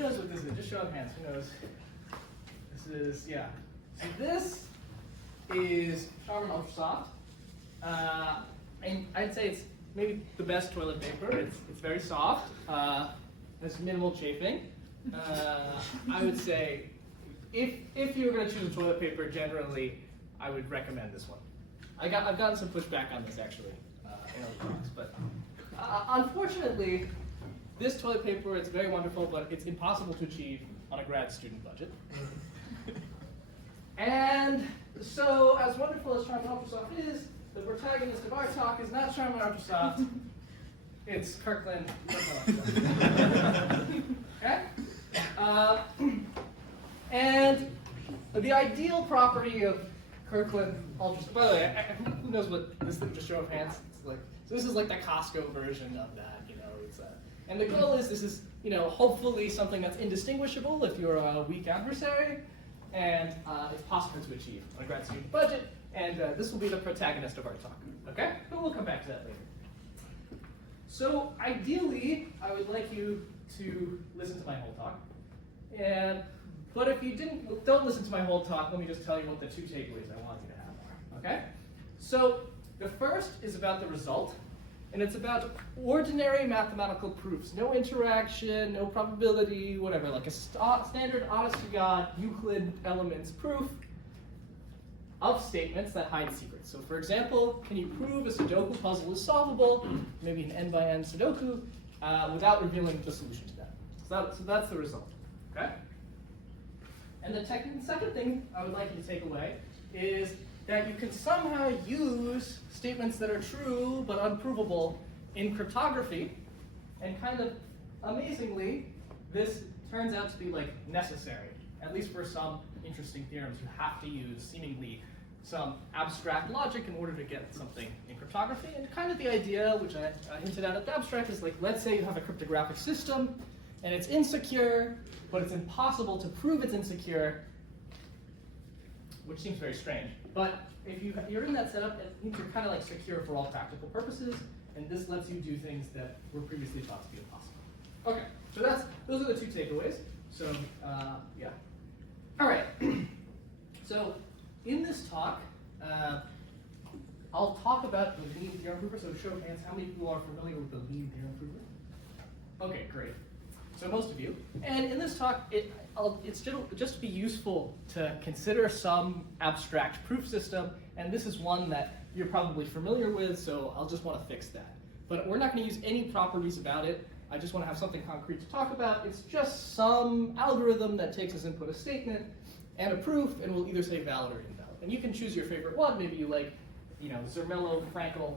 knows what this is? Just show of hands. Who knows? This is, yeah. So this is Charmin Ultra Soft. And I'd say it's maybe the best toilet paper. It's very soft. There's minimal chafing. I would say if you were going to choose a toilet paper, generally, I would recommend this one. I've gotten some pushback on this actually in other talks, but unfortunately, this toilet paper, it's very wonderful, but it's impossible to achieve on a grad student budget. And so, as wonderful as Charmin Ultra Soft is, the protagonist of our talk is not Charmin Ultra Soft, it's Kirkland Okay? And the ideal property of Kirkland Ultra Soft, by the way, who knows what this thing, just show of hands? It's like, so this is like the Costco version of that, you know. And the goal is this is, you know, hopefully something that's indistinguishable if you're a weak adversary, and it's possible to achieve on a grad student budget, and this will be the protagonist of our talk, okay? But we'll come back to that later. So ideally, I would like you to listen to my whole talk, but if you don't listen to my whole talk, let me just tell you what the two takeaways I want you to have are, okay? So the first is about the result, and it's about ordinary mathematical proofs. No interaction, no probability, whatever, like a standard honest-to-God Euclid elements proof of statements that hide secrets. So for example, can you prove a Sudoku puzzle is solvable, maybe an n by n Sudoku, without revealing the solution to that? So that's the result, okay? And the second thing I would like you to take away is that you can somehow use statements that are true but unprovable in cryptography, and kind of amazingly, this turns out to be like necessary, at least for some interesting theorems. You have to use seemingly some abstract logic in order to get something in cryptography. And kind of the idea, which I hinted at the abstract, is like, let's say you have a cryptographic system, and it's insecure, but it's impossible to prove it's insecure, which seems very strange. But if you're in that setup, it means you're kind of like secure for all practical purposes, and this lets you do things that were previously thought to be impossible. Okay, so those are the two takeaways. So yeah. All right. So in this talk, I'll talk about the lean theorem prover. So show of hands, how many people are familiar with the lean theorem prover? Okay, great. So most of you. And in this talk, it's just to be useful to consider some abstract proof system, and this is one that you're probably familiar with, so I'll just want to fix that. But we're not going to use any properties about it. I just want to have something concrete to talk about. It's just some algorithm that takes as input a statement and a proof, and will either say valid or invalid. And you can choose your favorite one. Maybe you like, you know, Zermelo-Frankel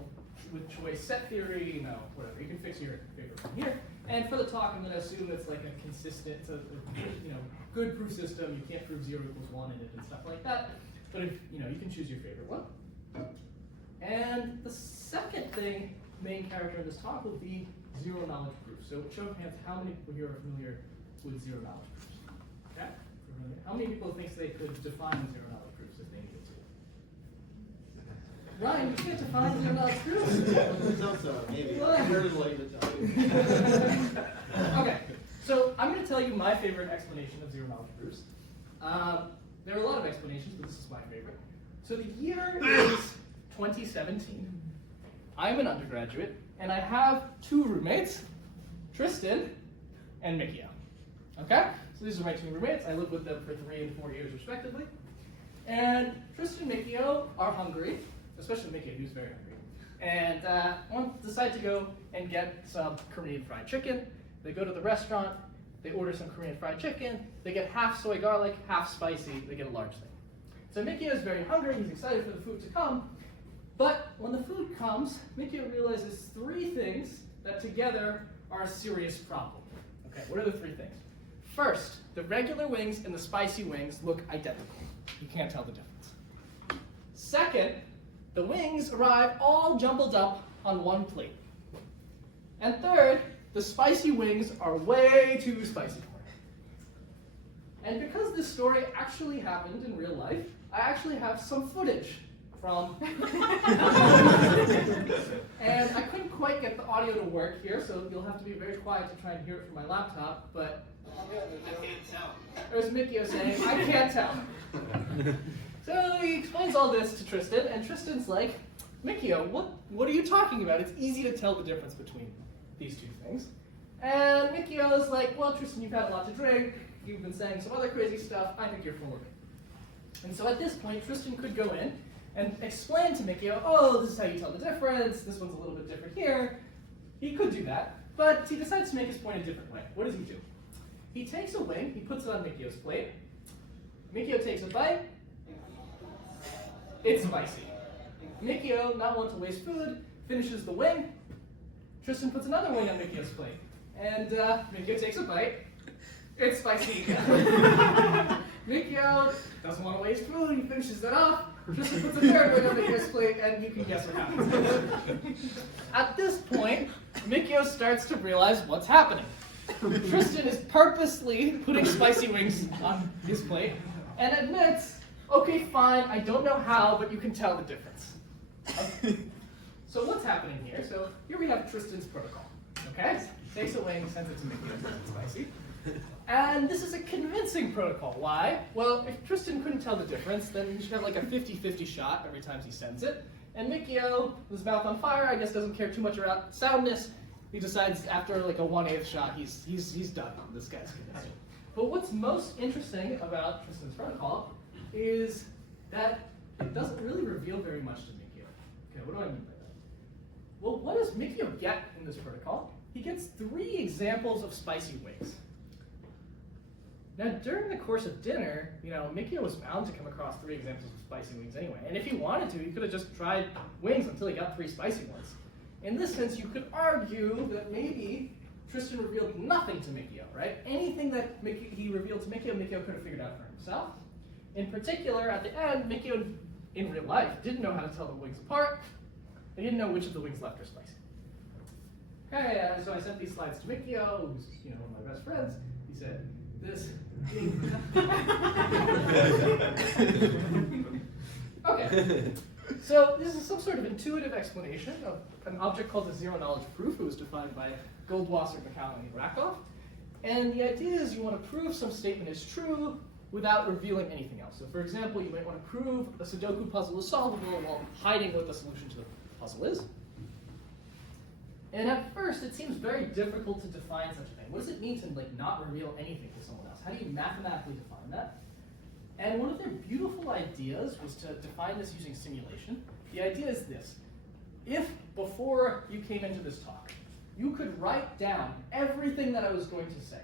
with choice set theory, you know, whatever. You can fix your favorite one here. And for the talk, I'm going to assume it's like a consistent, it's a you know, good proof system. You can't prove 0 equals 1 in it and stuff like that. But if you know, you can choose your favorite one. And the second thing, main character of this talk, will be zero knowledge proof. So show of hands, how many people here are familiar with zero knowledge proofs? Okay. How many people think they could define zero knowledge proofs if they needed to? Ryan, you can't define zero knowledge proofs. Maybe. Very late to tell you. Okay, so I'm going to tell you my favorite explanation of zero knowledge proofs. There are a lot of explanations, but this is my favorite. So the year is 2017. I'm an undergraduate, and I have two roommates, Tristan and Mikio. Okay? So these are my two roommates. I lived with them for 3 and 4 years, respectively. And Tristan and Mikio are hungry, especially Mikio, who's very hungry. And decide to go and get some Korean fried chicken. They go to the restaurant, they order some Korean fried chicken, they get half soy garlic, half spicy, they get a large thing. So Mikio is very hungry, he's excited for the food to come, but when the food comes, Mikio realizes 3 things that together are a serious problem. Okay, what are the 3 things? First, the regular wings and the spicy wings look identical. You can't tell the difference. Second, the wings arrive all jumbled up on one plate. And third, the spicy wings are way too spicy for him. And because this story actually happened in real life, I actually have some footage from. And I couldn't quite get the audio to work here, so you'll have to be very quiet to try and hear it from my laptop, but I can't tell. there's Mikio saying, I can't tell. So he explains all this to Tristan, and Tristan's like, Mikio, what are you talking about? It's easy to tell the difference between these two things. And Mikio's like, well, Tristan, you've had a lot to drink, you've been saying some other crazy stuff, I think you're full of it. And so at this point, Tristan could go in and explain to Mikio, oh, this is how you tell the difference, this one's a little bit different here. He could do that, but he decides to make his point a different way. What does he do? He takes a wing, he puts it on Mikio's plate. Mikio takes a bite. It's spicy. Mikio, not wanting to waste food, finishes the wing. Tristan puts another wing on Mikio's plate. And Mikio takes a bite. It's spicy again. Mikio doesn't want to waste food, he finishes that off. Tristan puts a third wing on Mikio's plate, and you can guess what happens. At this point, Mikio starts to realize what's happening. Tristan is purposely putting spicy wings on his plate and admits, okay, fine, I don't know how, but you can tell the difference. So what's happening here? So here we have Tristan's protocol. Okay? Takes a wing, sends it to Mikio, because it's spicy. And this is a convincing protocol. Why? Well, if Tristan couldn't tell the difference, then he should have like a 50-50 shot every time he sends it. And Mikio, with his mouth on fire, I guess doesn't care too much about soundness. He decides after like a 1/8 shot, he's done. This guy's convincing. But what's most interesting about Tristan's protocol is that it doesn't really reveal very much to Mikio. Okay, what do I mean by that? Well, what does Mikio get in this protocol? He gets 3 examples of spicy wings. Now, during the course of dinner, Mikio was bound to come across 3 examples of spicy wings anyway. And if he wanted to, he could have just tried wings until he got 3 spicy ones. In this sense, you could argue that maybe Tristan revealed nothing to Mikio, right? Anything that he revealed to Mikio, Mikio could have figured out for himself. In particular, at the end, Mikio, in real life, didn't know how to tell the wings apart. He didn't know which of the wings left are spicy. Okay, so I sent these slides to Mikio, who's one of my best friends. He said, this. Okay. So this is some sort of intuitive explanation of an object called a zero-knowledge proof. It was defined by Goldwasser, McCallum, and Rakoff. And the idea is you want to prove some statement is true without revealing anything else. So for example, you might want to prove a Sudoku puzzle is solvable while hiding what the solution to the puzzle is. And at first, it seems very difficult to define such a thing. What does it mean to not reveal anything to someone else? How do you mathematically define that? And one of their beautiful ideas was to define this using simulation. The idea is this. If, before you came into this talk, you could write down everything that I was going to say,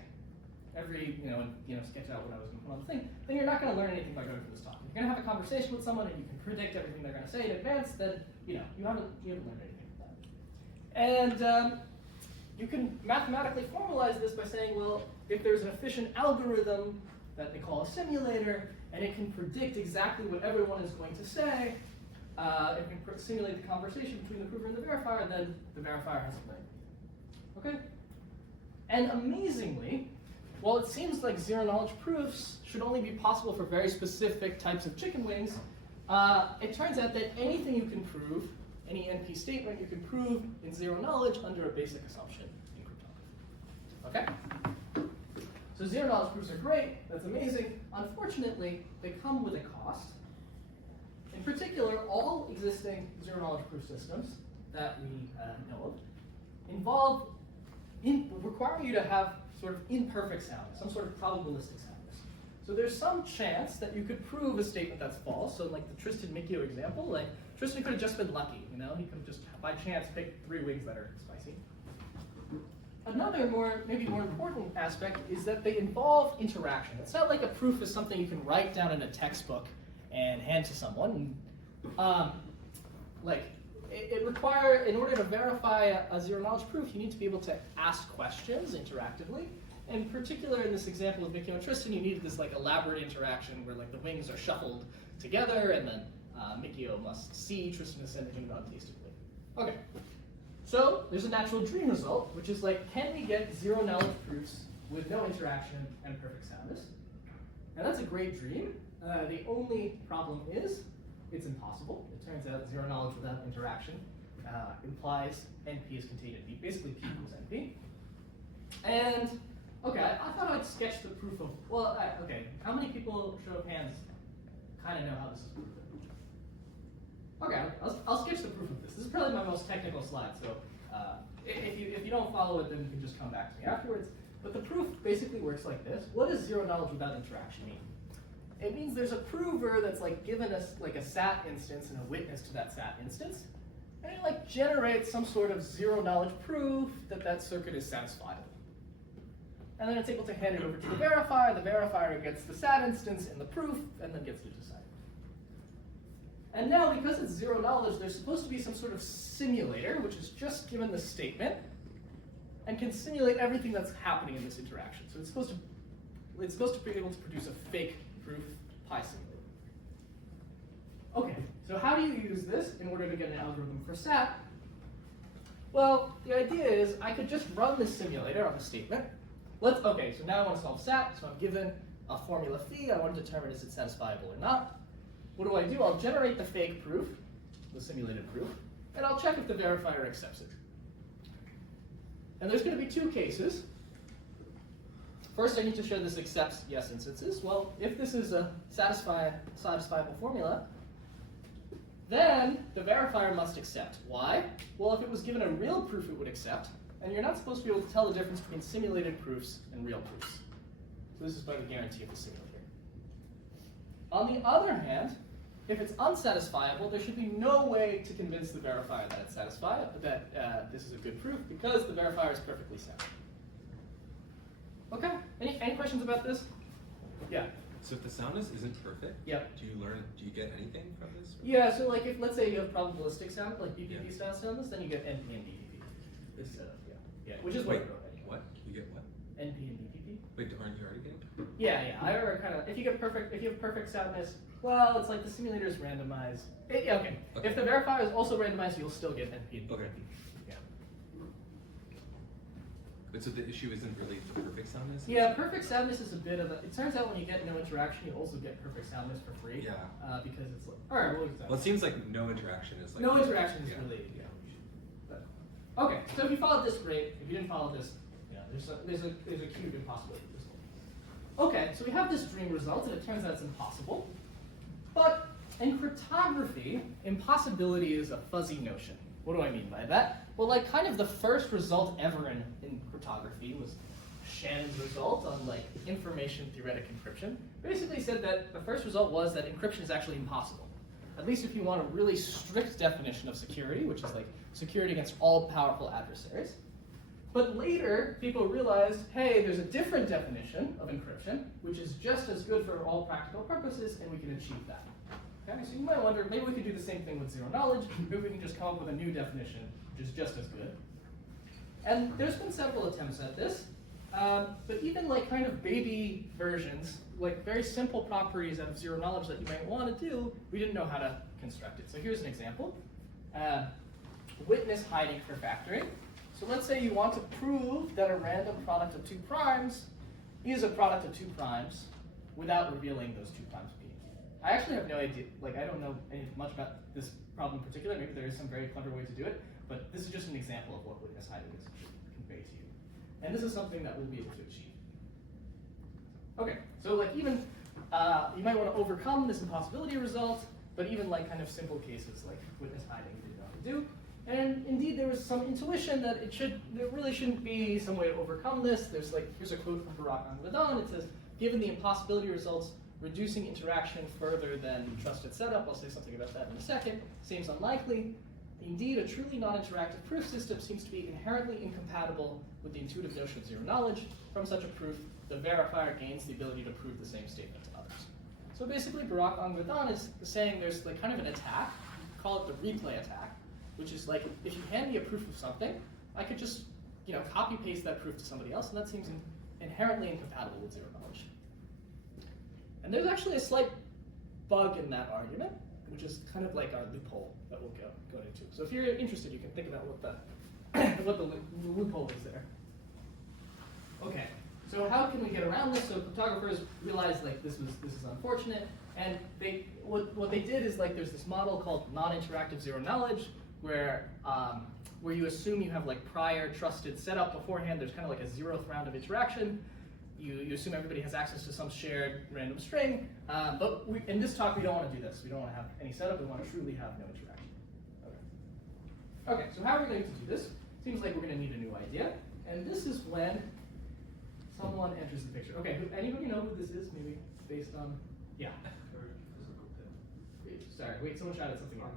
sketch out what I was going to put on the thing, then you're not going to learn anything by going to this talk. If you're going to have a conversation with someone and you can predict everything they're going to say in advance, then you haven't learned anything from that. And you can mathematically formalize this by saying, well, if there's an efficient algorithm that they call a simulator, and it can predict exactly what everyone is going to say, it can simulate the conversation between the prover and the verifier, then the verifier has learned. Okay? And amazingly, while it seems like zero-knowledge proofs should only be possible for very specific types of chicken wings, it turns out that anything you can prove, any NP statement you can prove in zero-knowledge under a basic assumption in cryptography. Okay? So zero-knowledge proofs are great, that's amazing. Unfortunately, they come with a cost. In particular, all existing zero-knowledge proof systems that we know of require you to have sort of imperfect soundness, some sort of probabilistic soundness. So there's some chance that you could prove a statement that's false. So like the Tristan Mikio example, Tristan could have just been lucky, He could have just, by chance, picked 3 wings that are spicy. Another maybe more important aspect is that they involve interaction. It's not like a proof is something you can write down in a textbook and hand to someone. It requires, in order to verify a zero-knowledge proof, you need to be able to ask questions interactively. In particular, in this example of Mikio and Tristan, you needed this elaborate interaction where the wings are shuffled together, and then Mikio must see Tristan is sending him untastedly. Okay. So there's a natural dream result, which is can we get zero-knowledge proofs with no interaction and perfect soundness? Now that's a great dream. The only problem is it's impossible. It turns out zero knowledge without interaction implies NP is contained in P. Basically, P equals NP. And okay, I thought I'd sketch the proof of, well, okay, how many people, show of hands, kind of know how this is proven? Okay, I'll sketch the proof of this. This is probably my most technical slide, so if you don't follow it, then you can just come back to me afterwards. But the proof basically works like this. What does zero knowledge without interaction mean? It means there's a prover that's like given us like a SAT instance and a witness to that SAT instance, and it like generates some sort of zero knowledge proof that that circuit is satisfiable. And then it's able to hand it over to the verifier gets the SAT instance and the proof, and then gets to decide. And now, because it's zero knowledge, there's supposed to be some sort of simulator, which is just given the statement, and can simulate everything that's happening in this interaction. So it's supposed to be able to produce a fake proof pi simulator. Okay, so how do you use this in order to get an algorithm for SAT? Well, the idea is I could just run this simulator on the statement. Okay, so now I want to solve SAT, so I'm given a formula phi. I want to determine is it satisfiable or not. What do? I'll generate the fake proof, the simulated proof, and I'll check if the verifier accepts it. And there's going to be two cases. First, I need to show this accepts yes instances. Well, if this is a satisfiable formula, then the verifier must accept. Why? Well, if it was given a real proof, it would accept. And you're not supposed to be able to tell the difference between simulated proofs and real proofs. So this is by the guarantee of the simulator. On the other hand, if it's unsatisfiable, there should be no way to convince the verifier that it's satisfied, that this is a good proof, because the verifier is perfectly sound. Okay, any questions about this? Yeah. So if the soundness isn't perfect, Yep. do you get anything from this? Yeah, so like if, let's say you have probabilistic sound, like BPP style soundness, then you get NP and BPP. This setup, yeah, which is Wait, what I wrote anyway. what? You get what? NP and BPP. Wait, aren't you already getting? Yeah, I already kind of, if you have perfect soundness, well, it's like the simulator is randomized. Okay. If the verifier is also randomized, you'll still get NP and BPP. Okay. Yeah. But so the issue isn't really the perfect soundness? Yeah, perfect soundness is a bit of a, it turns out when you get no interaction, you also get perfect soundness for free. Yeah. Because it's like, all right, Well, it seems like no interaction is like. no interaction is yeah. really, yeah. But, okay, so if you followed this, great. If you didn't follow this, yeah, there's a cube impossibility result. Okay, so we have this dream result, and it turns out it's impossible. But in cryptography, impossibility is a fuzzy notion. What do I mean by that? Well, like kind of the first result ever in cryptography was Shannon's result on like information theoretic encryption. Basically said that the first result was that encryption is actually impossible. At least if you want a really strict definition of security, which is like security against all powerful adversaries. But later, people realized, hey, there's a different definition of encryption, which is just as good for all practical purposes, and we can achieve that. Okay, so you might wonder, maybe we could do the same thing with zero knowledge. Maybe we can just come up with a new definition, which is just as good. And there's been several attempts at this, but even like kind of baby versions, like very simple properties out of zero knowledge that you might want to do, we didn't know how to construct it. So here's an example. Witness hiding for factoring. So let's say you want to prove that a random product of two primes is a product of two primes without revealing those two primes being. I actually have no idea, like I don't know much about this problem in particular. Maybe there is some very clever way to do it, but this is just an example of what witness hiding is convey to you. And this is something that we'll be able to achieve. Okay, so like even, you might want to overcome this impossibility result, but even like kind of simple cases like witness hiding we didn't know how to do. And indeed, there was some intuition that there really shouldn't be some way to overcome this. There's like, here's a quote from Barak Angadon. It says, given the impossibility results, reducing interaction further than trusted setup, I'll say something about that in a second, seems unlikely. Indeed, a truly non-interactive proof system seems to be inherently incompatible with the intuitive notion of zero knowledge. From such a proof, the verifier gains the ability to prove the same statement to others. So basically, Barak Angadon is saying there's like kind of an attack, call it the replay attack, which is like, if you hand me a proof of something, I could just, copy paste that proof to somebody else, and that seems inherently incompatible with zero knowledge. And there's actually a slight bug in that argument, which is kind of like our loophole that we'll go into. So if you're interested, you can think about what the loophole is there. Okay, so how can we get around this? So cryptographers realized like this is unfortunate, And what they did is like there's this model called non-interactive zero knowledge where you assume you have like prior trusted setup beforehand. There's kind of like a 0th round of interaction. You assume everybody has access to some shared random string. But in this talk, we don't want to do this. We don't want to have any setup. We want to truly have no interaction. Okay, so how are we going to do this? Seems like we're going to need a new idea. And this is when someone enters the picture. Okay, anybody know who this is? Maybe based on, yeah. Sorry, wait, someone shouted something out.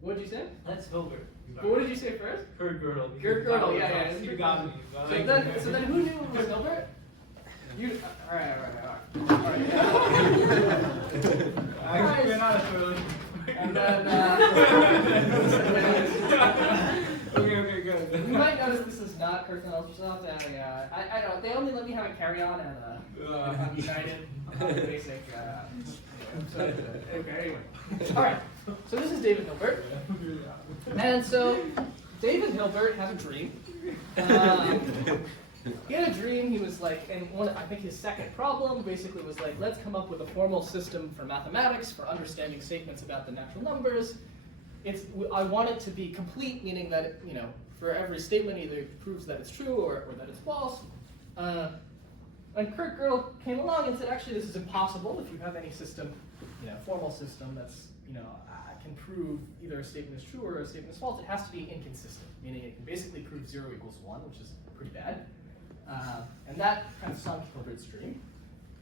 What did you say? That's Hilbert. But what did you say first? Gödel. Gödel, yeah. You got me. So then who knew it was Hilbert? You, all right. You're not a really. And then, Okay, good. you might notice this is not Kirkland Ultrasoft. I don't. They only let me have a carry-on at United. Basic. Okay. Anyway. All right. So this is David Hilbert, and so David Hilbert had a dream. He had a dream. He was like, and I think his second problem basically was like, let's come up with a formal system for mathematics for understanding statements about the natural numbers. I want it to be complete, meaning that for every statement either it proves that it's true or that it's false. And Kurt Gödel came along and said, actually, this is impossible. If you have any system, formal system that's can prove either a statement is true or a statement is false, it has to be inconsistent, meaning it can basically prove 0 equals 1, which is pretty bad. And that kind of sunk Hilbert's dream.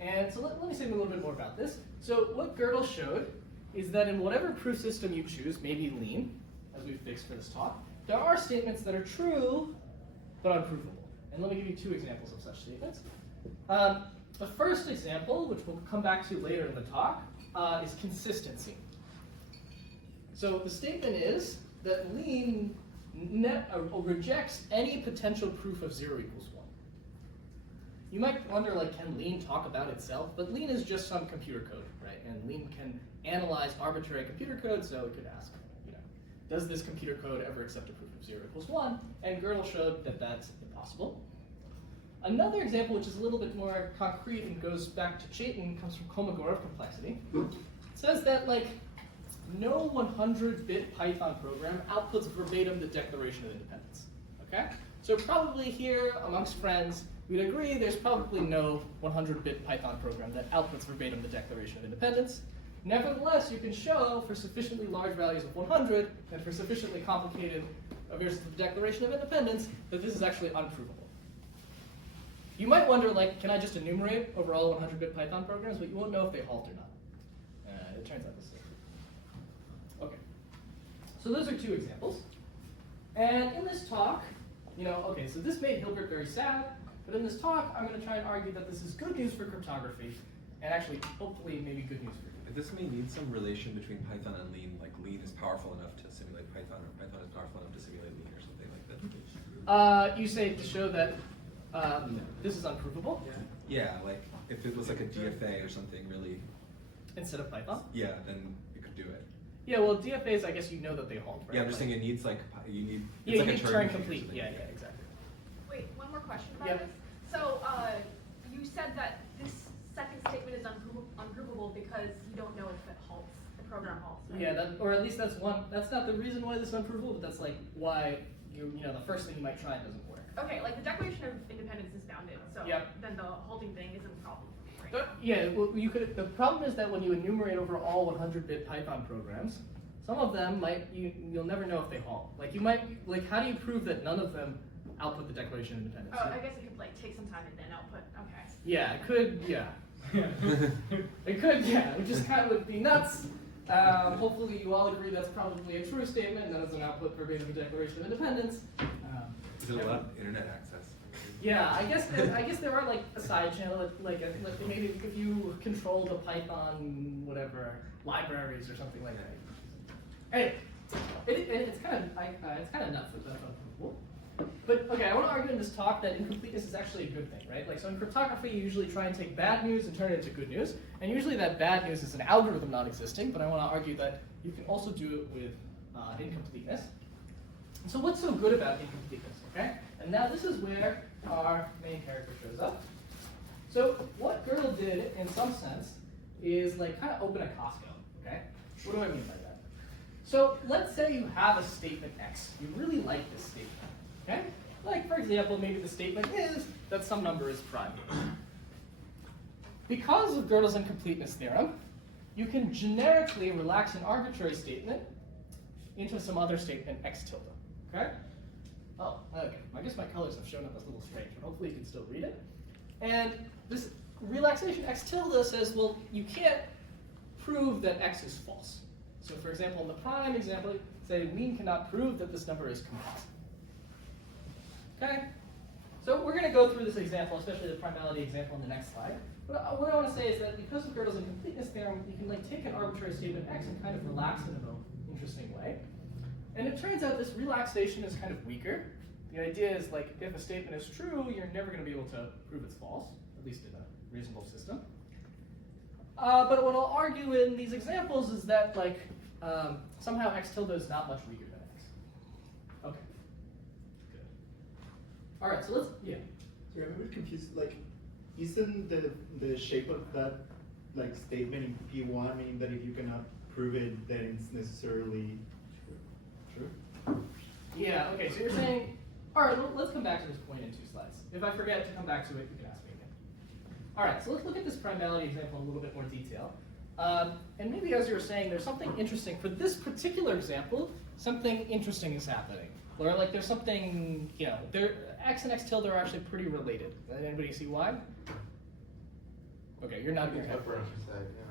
And so let me say a little bit more about this. So what Gödel showed is that in whatever proof system you choose, maybe lean, as we've fixed for this talk, there are statements that are true but unprovable. And let me give you 2 examples of such statements. The first example, which we'll come back to later in the talk, is consistency. So the statement is that lean rejects any potential proof of 0 equals 1. You might wonder, like, can lean talk about itself? But lean is just some computer code, right? And lean can analyze arbitrary computer code, so it could ask, does this computer code ever accept a proof of 0 equals 1? And Gödel showed that that's impossible. Another example, which is a little bit more concrete and goes back to Chaitin, comes from Kolmogorov complexity. It says that, like, no 100-bit Python program outputs verbatim the Declaration of Independence. Okay? So probably here, amongst friends, we'd agree there's probably no 100-bit Python program that outputs verbatim the Declaration of Independence. Nevertheless, you can show for sufficiently large values of 100 and for sufficiently complicated versions of the Declaration of Independence that this is actually unprovable. You might wonder, like, can I just enumerate over all 100-bit Python programs? But you won't know if they halt or not. It turns out this is. Okay. So those are 2 examples. And in this talk, okay, so this made Hilbert very sad. But in this talk, I'm going to try and argue that this is good news for cryptography, and actually, hopefully, maybe good news for you. But this may need some relation between Python and lean, like lean is powerful enough to simulate Python, or Python is powerful enough to simulate lean, or something like that. You say to show that this is unprovable? Yeah, like if it was like a DFA or something really. Instead of Python? Yeah, then you could do it. Yeah, well, DFAs, I guess you know that they halt, right? Yeah, I'm just saying it needs like, you need, yeah, it's like you a need Turing complete. Yeah, exactly. Wait, one more question about Yep. this. So you said that this second statement is unprovable because you don't know if it halts, the program halts, right? Yeah, or at least that's one. That's not the reason why this is unprovable, but that's like why the first thing you might try doesn't work. Okay, like the Declaration of Independence is bounded, so Yep. then the halting thing isn't a problem for me, right? Yeah, well, you could. The problem is that when you enumerate over all 100-bit Python programs, some of them you'll never know if they halt. Like you might, like, how do you prove that none of them output the Declaration of Independence? Oh, I guess it could like take some time and then output. Okay. Yeah, it could. Yeah, it could. Yeah, it just kind of would be nuts. Hopefully, you all agree that's probably a true statement, and that is an output verbatim of the Declaration of Independence. Does it allow internet access? Yeah, I guess there are like a side channel, like maybe if you control the Python whatever libraries or something like that. Anyway, it's kind of nuts that that's unprovable. But okay, I want to argue in this talk that incompleteness is actually a good thing, right? Like, so in cryptography, you usually try and take bad news and turn it into good news, and usually that bad news is an algorithm not existing. But I want to argue that you can also do it with incompleteness. So what's so good about incompleteness? Okay, and now this is where our main character shows up. So what Gödel did, in some sense, is like kind of open at Costco, okay? What do I mean by that? So let's say you have a statement X. You really like this statement, okay? Like, for example, maybe the statement is that some number is prime. Because of Gödel's incompleteness theorem, you can generically relax an arbitrary statement into some other statement X tilde, okay? Oh, okay. I guess my colors have shown up as a little strange, but hopefully you can still read it. And this relaxation X tilde says, well, you can't prove that X is false. So for example, in the prime example, say Lean cannot prove that this number is composite. Okay? So we're going to go through this example, especially the primality example in the next slide. But what I want to say is that because of Gödel's incompleteness theorem, you can like take an arbitrary statement X and kind of relax it in an interesting way. And it turns out this relaxation is kind of weaker. The idea is like if a statement is true, you're never going to be able to prove it's false, at least in a reasonable system. But what I'll argue in these examples is that like somehow X tilde is not much weaker than X. Okay. Good. All right. So let's Yeah, I'm a bit confused. Like, isn't the shape of that like statement in P1 meaning that if you cannot prove it, then it's necessarily true? Yeah. Okay. So you're saying, all right. Let's come back to this point in 2 slides. If I forget to come back to it, you can ask me again. All right. So let's look at this primality example in a little bit more detail. And maybe as you were saying, there's something interesting for this particular example. Something interesting is happening. Or like there's something, you know, X and X tilde are actually pretty related. Does anybody see why? Okay, you're not your head.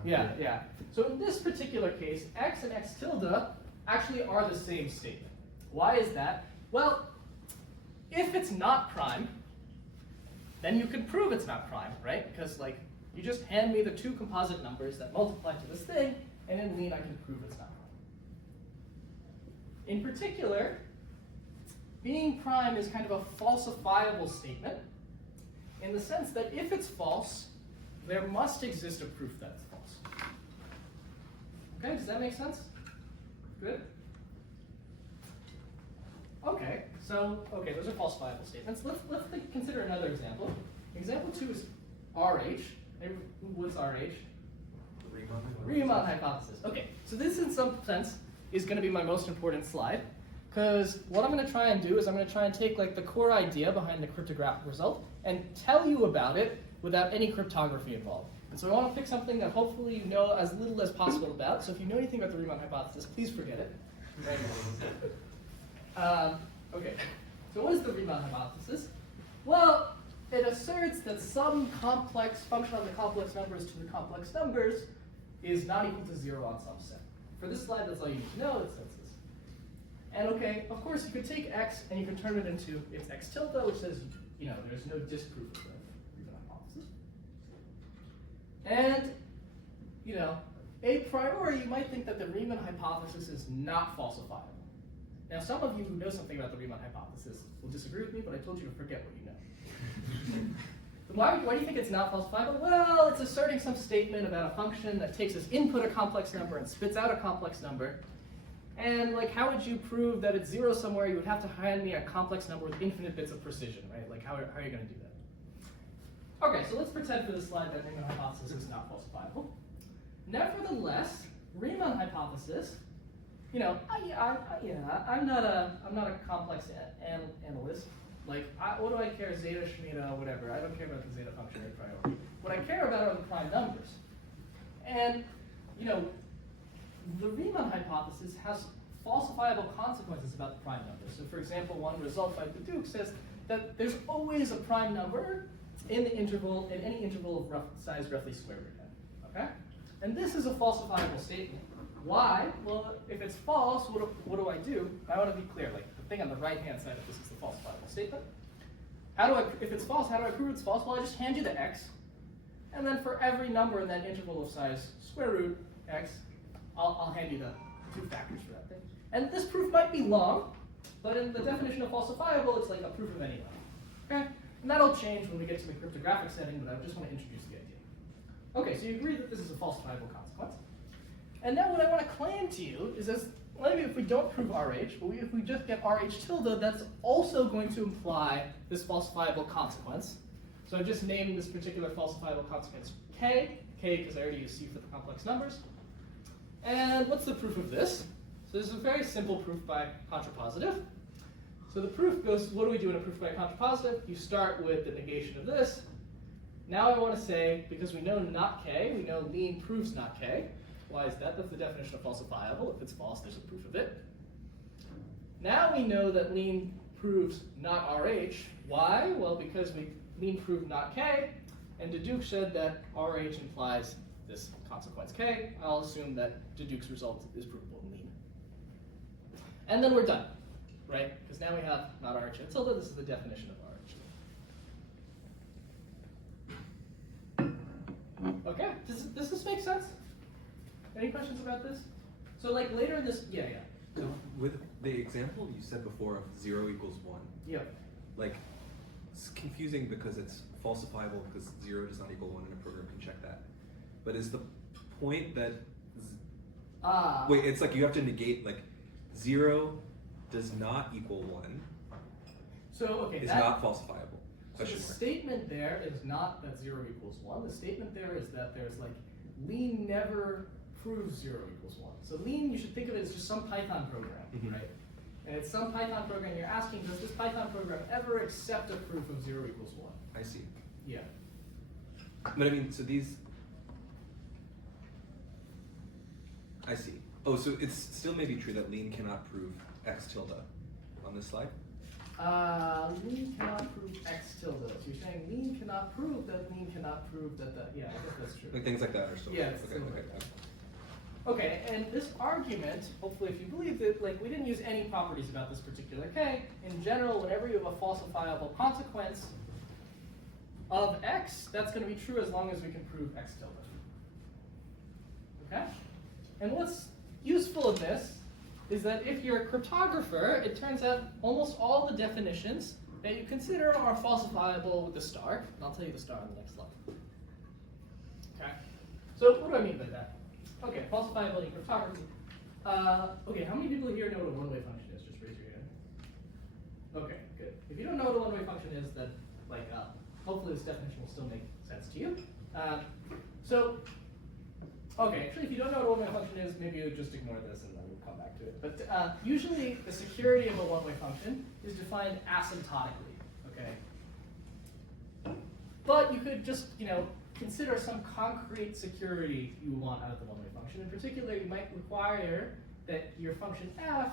Yeah. So in this particular case, X and X tilde actually are the same statement. Why is that? Well, if it's not prime, then you can prove it's not prime, right? Because like you just hand me the 2 composite numbers that multiply to this thing, and in Lean I can prove it's not prime. In particular, being prime is kind of a falsifiable statement in the sense that if it's false, there must exist a proof that it's false. Okay, does that make sense? Good? Okay, so, those are falsifiable statements. Let's consider another example. Example 2 is RH. What's RH? Riemann hypothesis. Okay, so this in some sense is going to be my most important slide. Because what I'm going to try and do is I'm going to try and take like the core idea behind the cryptographic result and tell you about it without any cryptography involved. And so I want to pick something that hopefully you know as little as possible about. So if you know anything about the Riemann hypothesis, please forget it. Okay, so what is the Riemann hypothesis? Well, it asserts that some complex function on the complex numbers to the complex numbers is not equal to 0 on some set. For this slide, that's all you need to know. It says this. And okay, of course, you could take X and you can turn it into its X tilde, which says, you know, there's no disproof of the Riemann hypothesis. And, you know, a priori, you might think that the Riemann hypothesis is not falsifiable. Now, some of you who know something about the Riemann hypothesis will disagree with me, but I told you to forget what you know. Why do you think it's not falsifiable? Well, it's asserting some statement about a function that takes as input a complex number and spits out a complex number. And like, how would you prove that it's 0 somewhere? You would have to hand me a complex number with infinite bits of precision, right? Like, how are you going to do that? Okay, so let's pretend for this slide that Riemann hypothesis is not falsifiable. Nevertheless, Riemann hypothesis, you know, I'm not a complex analyst. Like, what do I care, zeta, shmeta, whatever. I don't care about the zeta function a priori. What I care about are the prime numbers. And, you know, the Riemann hypothesis has falsifiable consequences about the prime numbers. So for example, one result by Sudoku says that there's always a prime number in the interval, in any interval of size roughly square root n, okay? And this is a falsifiable statement. Why? Well, if it's false, what do I do? I want to be clear, like the thing on the right-hand side of this is the falsifiable statement. If it's false, how do I prove it's false? Well, I just hand you the x, and then for every number in that interval of size square root x, I'll hand you the 2 factors for that thing. And this proof might be long, but in the definition of falsifiable, it's like a proof of any number. Okay? And that'll change when we get to the cryptographic setting, but I just want to introduce the idea. Okay, so you agree that this is a falsifiable consequence. And now what I want to claim to you is as maybe if we don't prove RH, but if we just get RH tilde, that's also going to imply this falsifiable consequence. So I've just named this particular falsifiable consequence K. k because I already used c for the complex numbers. And what's the proof of this? So this is a very simple proof by contrapositive. So the proof goes, what do we do in a proof by contrapositive? You start with the negation of this. Now I want to say, because we know not k, we know lean proves not k. Why is that? That's the definition of falsifiable. If it's false, there's a proof of it. Now we know that lean proves not RH. Why? Well, because lean proved not k, and Deduque said that RH implies this consequence k. I'll assume that Deduque's result is provable in lean. And then we're done, right? Because now we have not RH and tilde. This is the definition of RH. Okay, does this make sense? Any questions about this? So like later in this, yeah. So with the example you said before of 0 equals 1, Yeah. like it's confusing because it's falsifiable because 0 does not equal 1 and a program can check that. But is the point that, wait, it's like you have to negate, like 0 does not equal 1 So okay, is that, not falsifiable. so the Question mark. statement there is not that 0 equals 1. The statement there is that there's like lean never proves 0 equals 1. So lean, you should think of it as just some Python program, Mhm. right? And it's some Python program you're asking, does this Python program ever accept a proof of 0 equals 1? I see. Yeah. But I mean, so these, I see. Oh, so it's still maybe true that lean cannot prove x tilde on this slide? Lean cannot prove x tilde. So you're saying lean cannot prove that lean cannot prove that yeah, I guess that's true. Like things like that are still Yeah, true. it's Okay, still okay. like that. Okay, and this argument, hopefully if you believe it, like we didn't use any properties about this particular k. In general, whenever you have a falsifiable consequence of x, that's going to be true as long as we can prove x tilde. Okay? And what's useful in this is that if you're a cryptographer, it turns out almost all the definitions that you consider are falsifiable with the star. And I'll tell you the star on the next slide. Okay? So what do I mean by that? Okay, falsifiability in cryptography. Okay, how many people here know what a one-way function is? Just raise your hand. Okay, good. If you don't know what a one-way function is, then hopefully this definition will still make sense to you. Okay, actually, if you don't know what a one-way function is, maybe you just ignore this and then we'll come back to it. But usually, the security of a one-way function is defined asymptotically. Okay. But you could just, consider some concrete security you want out of the one-way function. In particular, you might require that your function f,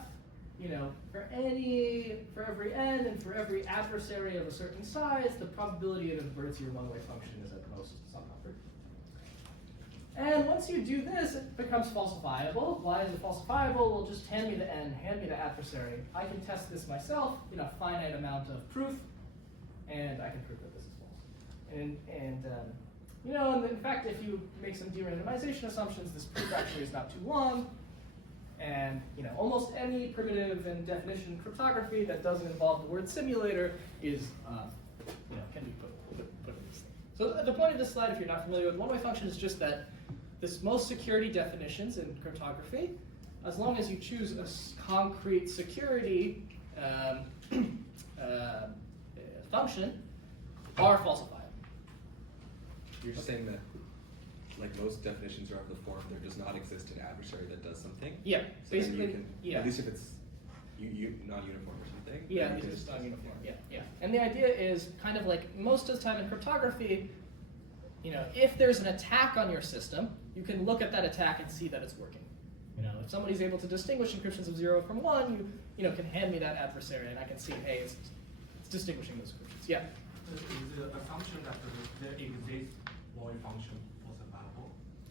for every n and for every adversary of a certain size, the probability it inverts your one-way function is at most some number. And once you do this, it becomes falsifiable. Why is it falsifiable? Well, just hand me the n, hand me the adversary. I can test this myself in a finite amount of proof, and I can prove that this is false. And in fact, if you make some de-randomization assumptions, this proof actually is not too long. And almost any primitive and definition cryptography that doesn't involve the word simulator is, can be put in this thing. So the point of this slide, if you're not familiar with one-way function, is just that this most security definitions in cryptography, as long as you choose a concrete security function, are falsifiable. You're just saying that, like most definitions are of the form, there does not exist an adversary that does something. Yeah, So then basically, you can, yeah. At least if it's non-uniform or something. Yeah, then you these can are just- strong uniform. Yeah. And the idea is kind of like most of the time in cryptography, if there's an attack on your system, you can look at that attack and see that it's working. If somebody's able to distinguish encryptions of 0 from 1, you can hand me that adversary and I can see, hey, it's distinguishing those encryptions. Yeah. Is the assumption that there exists one function falsifiable?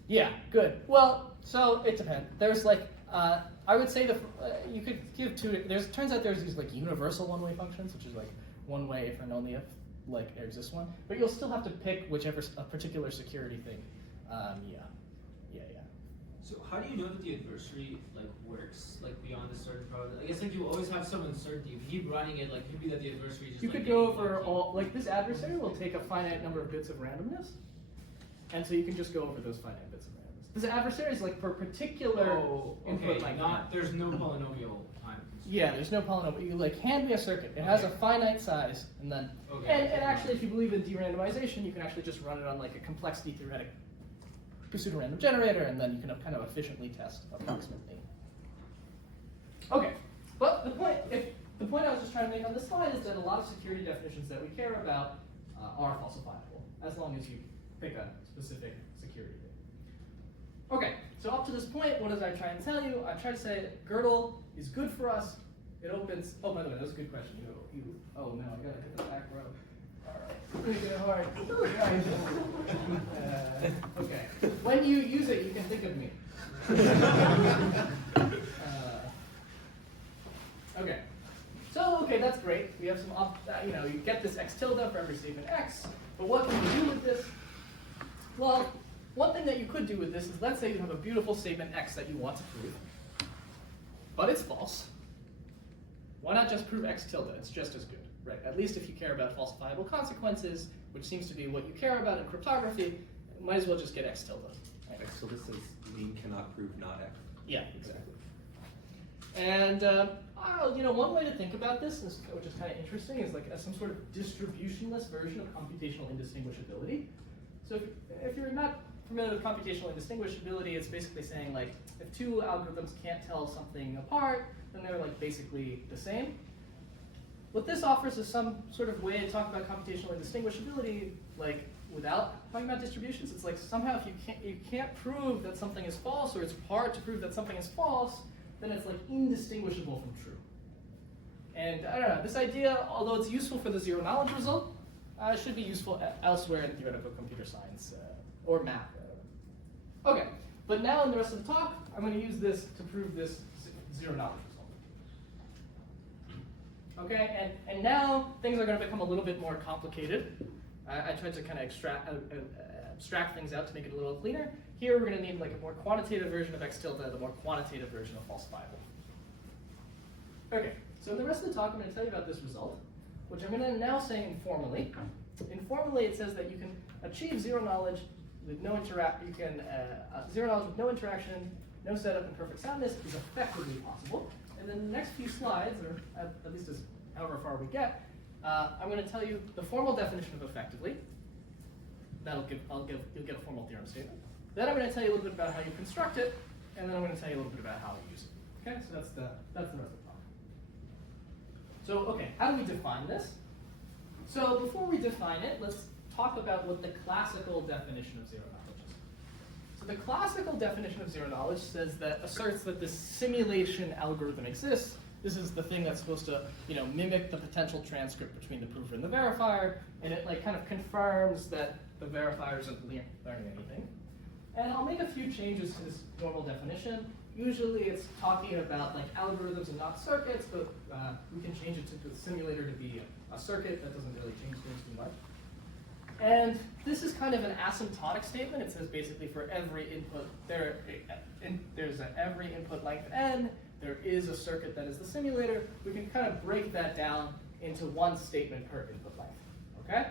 Yeah, good. Well, so it depends. There's I would say you could give two. Turns out there's these universal one-way functions, which is one way if and only if there exists one. But you'll still have to pick whichever a particular security thing. Yeah. So how do you know that the adversary works beyond a certain probability? I guess you always have some uncertainty. If you keep running it, could be that the adversary just You could go over all this adversary will take a finite number of bits of randomness, and so you can just go over those finite bits of randomness. This adversary is for particular input there's no polynomial time. Yeah, there's no polynomial. You hand me a circuit. It has a finite size, and then and actually, if you believe in de-randomization, you can actually just run it on a complexity theoretic pseudo-random generator, and then you can kind of efficiently test approximately. Okay, but the point I was just trying to make on this slide is that a lot of security definitions that we care about are falsifiable, as long as you pick a specific security thing. Okay, so up to this point, what did I try and tell you? I tried to say that Gödel is good for us. It opens. Oh, by the way, that was a good question. Oh no, I gotta get the back row. All right, make it hard. Okay, when you use it, you can think of me. Okay, so that's great. We have some, you get this x tilde for every statement x. But what can you do with this? Well, one thing that you could do with this is, let's say you have a beautiful statement x that you want to prove, but it's false. Why not just prove x tilde? It's just as good, right? At least if you care about falsifiable consequences, which seems to be what you care about in cryptography, might as well just get x tilde. Right? X tilde says lean cannot prove not x. Yeah, exactly. And one way to think about this, which is kind of interesting, is like as some sort of distributionless version of computational indistinguishability. So if you're not familiar with computational indistinguishability, it's basically saying like if two algorithms can't tell something apart, then they're like basically the same. What this offers is some sort of way to talk about computational indistinguishability, like without talking about distributions. It's like somehow if you can't prove that something is false, or it's hard to prove that something is false, then it's like indistinguishable from true. And I don't know, this idea, although it's useful for the zero knowledge result, should be useful elsewhere in theoretical computer science or math. Okay, but now in the rest of the talk, I'm going to use this to prove this zero knowledge result. Okay, and now things are going to become a little bit more complicated. I tried to kind of abstract things out to make it a little cleaner. Here we're going to need like a more quantitative version of x tilde, the more quantitative version of falsifiable. Okay, so in the rest of the talk, I'm going to tell you about this result, which I'm going to now say informally. Informally, it says that you can achieve zero knowledge with no zero knowledge with no interaction, no setup, and perfect soundness is effectively possible. And then the next few slides, or at least as however far we get, I'm going to tell you the formal definition of effectively. You'll get a formal theorem statement. Then I'm going to tell you a little bit about how you construct it, and then I'm going to tell you a little bit about how you use it. Okay, so that's the rest of the talk. So okay, how do we define this? So before we define it, let's talk about what the classical definition of zero knowledge is. So the classical definition of zero knowledge asserts that this simulation algorithm exists. This is the thing that's supposed to, mimic the potential transcript between the prover and the verifier, and it like kind of confirms that the verifier isn't learning anything. And I'll make a few changes to this normal definition. Usually it's talking about like algorithms and not circuits, but we can change it to the simulator to be a circuit. That doesn't really change things too much. And this is kind of an asymptotic statement. It says basically for every input, there's every input length n, there is a circuit that is the simulator. We can kind of break that down into one statement per input length, okay?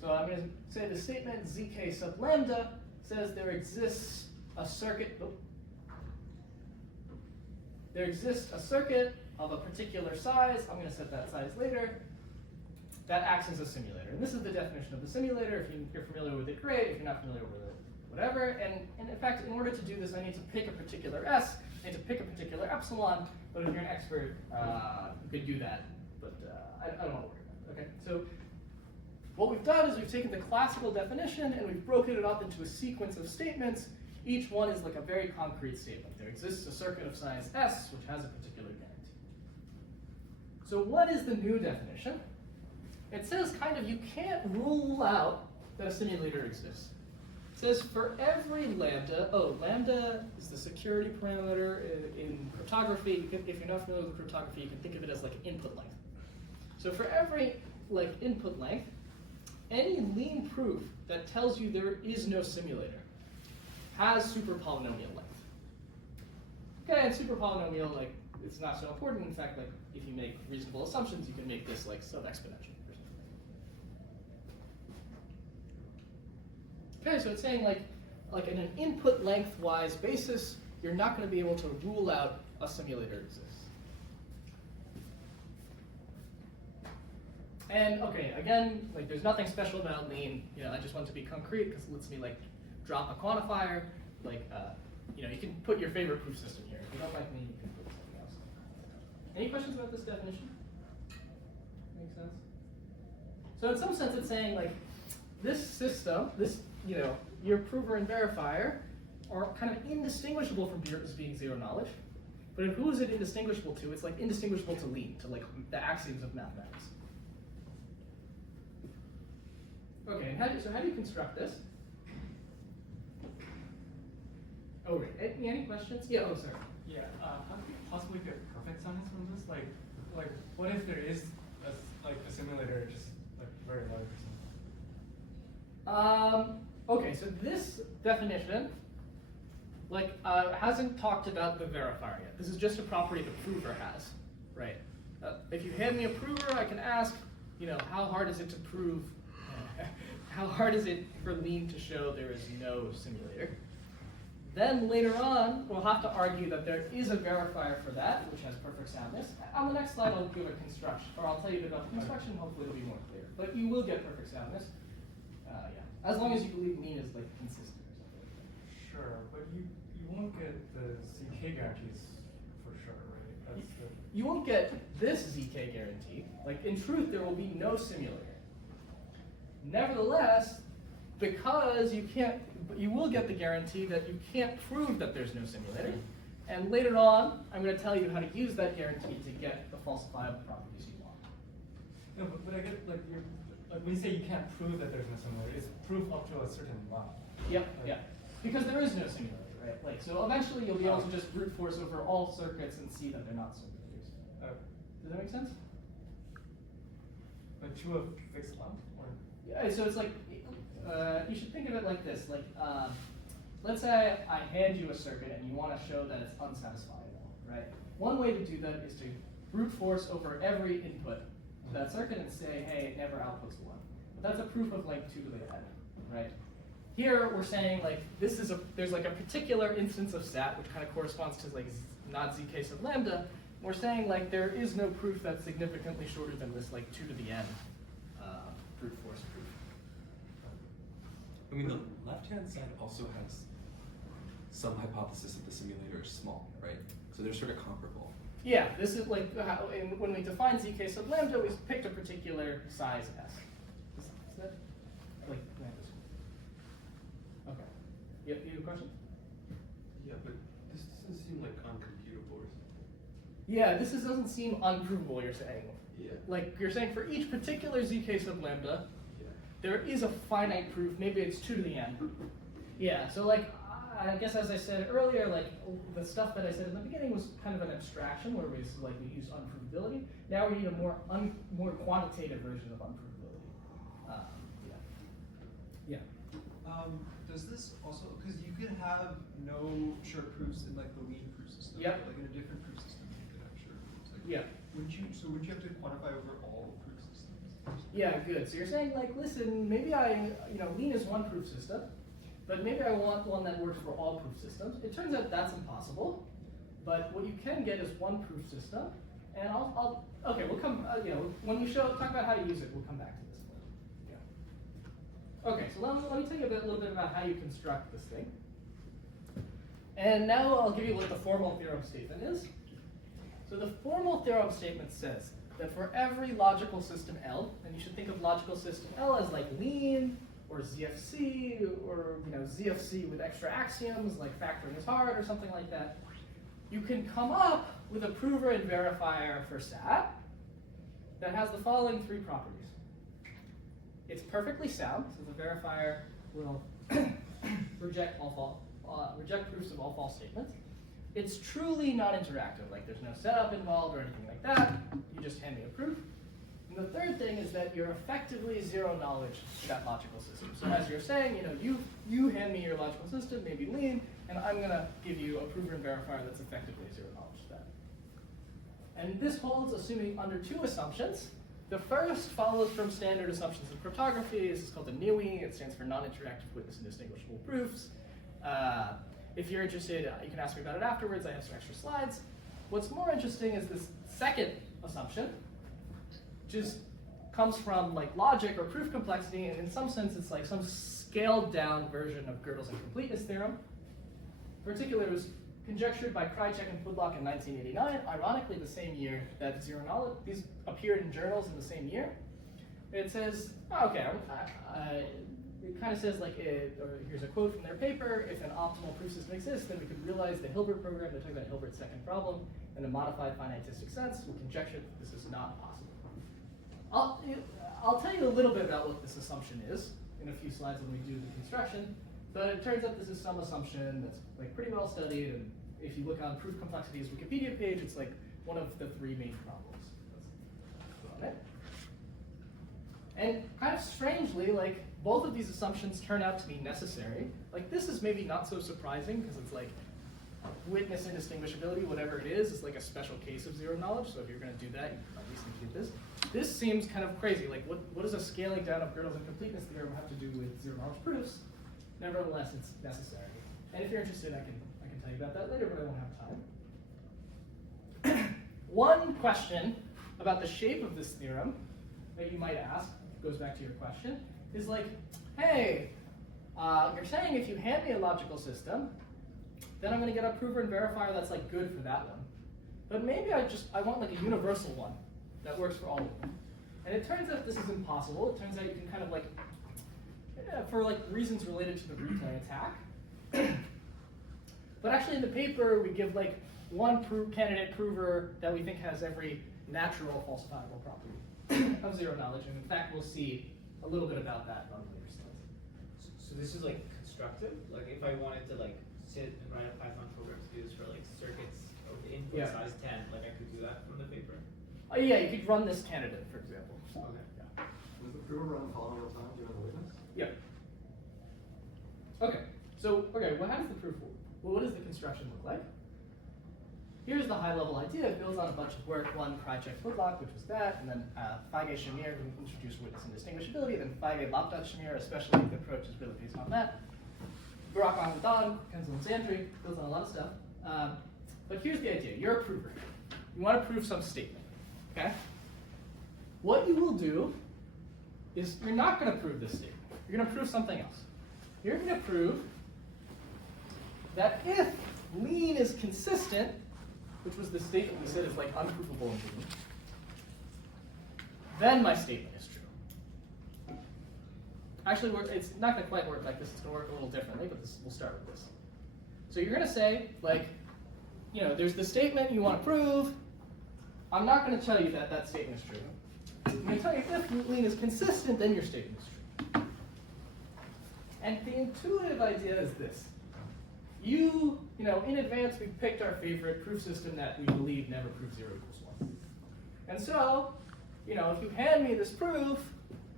So I'm going to say the statement zk sub lambda says there exists a circuit, there exists a circuit of a particular size, I'm going to set that size later, that acts as a simulator. And this is the definition of the simulator. If you're familiar with it, great. If you're not familiar with it, whatever. And in fact, in order to do this, I need to pick a particular s, I need to pick a particular epsilon, but if you're an expert, you could do that, but I don't want to worry about it. Okay, so what we've done is we've taken the classical definition and we've broken it up into a sequence of statements. Each one is like a very concrete statement. There exists a circuit of size s, which has a particular guarantee. So what is the new definition? It says kind of you can't rule out that a simulator exists. It says for every lambda, lambda is the security parameter in cryptography. If you're not familiar with cryptography, you can think of it as like input length. So for every like input length, any lean proof that tells you there is no simulator has super polynomial length. Okay, and super polynomial, like, it's not so important. In fact, like, if you make reasonable assumptions, you can make this like sub-exponential. Okay, so it's saying like in an input lengthwise basis, you're not going to be able to rule out a simulator exists. And okay, again, like there's nothing special about lean. I just want to be concrete because it lets me like drop a quantifier. like, you know, you can put your favorite proof system here. If you don't like me, you can put something else. Any questions about this definition? Makes sense? So in some sense, it's saying like, this system, this, you know, your prover and verifier are kind of indistinguishable from being zero knowledge. But who is it indistinguishable to? It's like indistinguishable to Lean, to like the axioms of mathematics. Okay, and so how do you construct this? Oh, right. Any questions? Yeah, oh, sorry. Yeah, how could you possibly get perfect soundness from this? Like what if there is a simulator just like very large or something? Okay, so this definition, like, hasn't talked about the verifier yet. This is just a property the prover has, right? If you hand me a prover, I can ask, you know, how hard is it to prove, how hard is it for Lean to show there is no simulator? Then later on, we'll have to argue that there is a verifier for that, which has perfect soundness. On the next slide, I'll give a construction, or I'll tell you a bit about the construction. Hopefully, it'll be more clear. But you will get perfect soundness, yeah, as long as you believe Lean is like consistent or something like that. Sure, but you won't get the ZK guarantees for sure, right? That's the... You won't get this ZK guarantee. Like in truth, there will be no simulator. Nevertheless, because you will get the guarantee that you can't prove that there's no simulator. And later on, I'm going to tell you how to use that guarantee to get the falsifiable properties you want. No, but I get like when you say you can't prove that there's no simulator, it's proof up to a certain level. Yep, yeah. Because there is no simulator, right? Like, so eventually you'll be able to just brute force over all circuits and see that they're not simulators. Does that make sense? But to a fixed level? Or? Yeah, so it's like, you should think of it like this. Like, let's say I hand you a circuit and you want to show that it's unsatisfiable, right? One way to do that is to brute force over every input to that circuit and say, hey, it never outputs 1. But that's a proof of like 2 to the n, right? Here we're saying like there's like a particular instance of SAT which kind of corresponds to like not zk sub lambda. We're saying like there is no proof that's significantly shorter than this like 2 to the n brute force proof. I mean, the left-hand side also has some hypothesis that the simulator is small, right? So they're sort of comparable. Yeah, this is like how, when we define zk sub lambda, we picked a particular size s. Is that like lambda? Okay. You have a question? Yeah, but this doesn't seem like uncomputable or something. Yeah, this doesn't seem unprovable, you're saying. Yeah. Like, you're saying for each particular zk sub lambda, Yeah. there is a finite proof, maybe it's 2 to the n. Yeah, so like, I guess as I said earlier, like, the stuff that I said in the beginning was kind of an abstraction where we use unprovability. Now we need a more quantitative version of unprovability. Yeah. Does this also, because you could have no sure proofs in like the lean proof system, Yep. like in a different proof system you could have sure proofs. Like, Yeah. Wouldn't you have to quantify over all proof systems? Yeah, good. So you're saying like, listen, maybe Lean is one proof system, but maybe I want one that works for all proof systems. It turns out that's impossible, but what you can get is one proof system, and okay, we'll come, when we talk about how to use it, we'll come back to this. Yeah. Okay, so let me tell you a little bit about how you construct this thing. And now I'll give you what the formal theorem statement is. So the formal theorem statement says that for every logical system L, and you should think of logical system L as like Lean, or ZFC, or ZFC with extra axioms like factoring is hard or something like that, you can come up with a prover and verifier for SAT that has the following 3 properties. It's perfectly sound, so the verifier will reject proofs of all false statements. It's truly non-interactive, like there's no setup involved or anything like that. You just hand me a proof. And the third thing is that you're effectively zero knowledge to that logical system. So as you're saying, you hand me your logical system, maybe Lean, and I'm going to give you a prover and verifier that's effectively zero knowledge to that. And this holds assuming under 2 assumptions. The first follows from standard assumptions in cryptography. This is called the NIWI. It stands for non-interactive witness indistinguishable proofs. If you're interested, you can ask me about it afterwards. I have some extra slides. What's more interesting is this second assumption, just comes from like logic or proof complexity, and in some sense it's like some scaled down version of Gödel's incompleteness theorem. In particular, it was conjectured by Krychek and Pudlock in 1989, ironically the same year that zero knowledge, these appeared in journals in the same year. It says, oh, okay, it kind of says like, or here's a quote from their paper, if an optimal proof system exists, then we could realize the Hilbert program, they're talking about Hilbert's second problem, in a modified finitistic sense. We conjecture that this is not possible. I'll tell you a little bit about what this assumption is in a few slides when we do the construction, but it turns out this is some assumption that's like pretty well studied, and if you look on proof complexity's Wikipedia page, it's like one of the 3 main problems. That's on it. And kind of strangely, like both of these assumptions turn out to be necessary. Like this is maybe not so surprising because it's like witness indistinguishability, whatever it is like a special case of zero knowledge. So if you're going to do that, you at least include this. This seems kind of crazy. Like what does a scaling down of Gödel's incompleteness theorem have to do with zero knowledge proofs? Nevertheless, it's necessary. And if you're interested, I can tell you about that later, but I won't have time. One question about the shape of this theorem that you might ask, goes back to your question, is like, hey, you're saying if you hand me a logical system, then I'm going to get a prover and verifier that's like good for that one. But maybe I want like a universal one that works for all of them. And it turns out this is impossible. It turns out you can kind of like, for like reasons related to the root-time attack. But actually in the paper, we give like one candidate prover that we think has every natural falsifiable property of zero knowledge. And in fact, we'll see a little bit about that on later slides. So this is like constructive? Like if I wanted to like sit and write a Python program to do this for like circuits of the input size 10, like I could do that from the paper? Yeah, you could run this candidate, for example. Okay. Yeah. Was the prover run following real time? Do you know the witness? Yeah. Okay. So, well, how does the proof work? Well, what does the construction look like? Here's the high-level idea. It builds on a bunch of work. One, Krychek Pudlock, which was that, and then Feige Shamir, who introduced witness indistinguishability, then Feige Lapdot Shamir, especially the approach is really based on that. Barak Ahmedon, Kenzel and Zandri, builds on a lot of stuff. But here's the idea. You're a prover. You want to prove some statement, okay? What you will do is you're not going to prove this statement. You're going to prove something else. You're going to prove that if lean is consistent, which was the statement we said is like unprovable in lean, then my statement is true. Actually, it's not going to quite work like this. It's going to work a little differently, but we'll start with this. So you're going to say, like, there's the statement you want to prove. I'm not going to tell you that that statement is true. I'm going to tell you if lean is consistent, then your statement is true. And the intuitive idea is this. In advance, we picked our favorite proof system that we believe never proves 0 equals 1. And so, if you hand me this proof,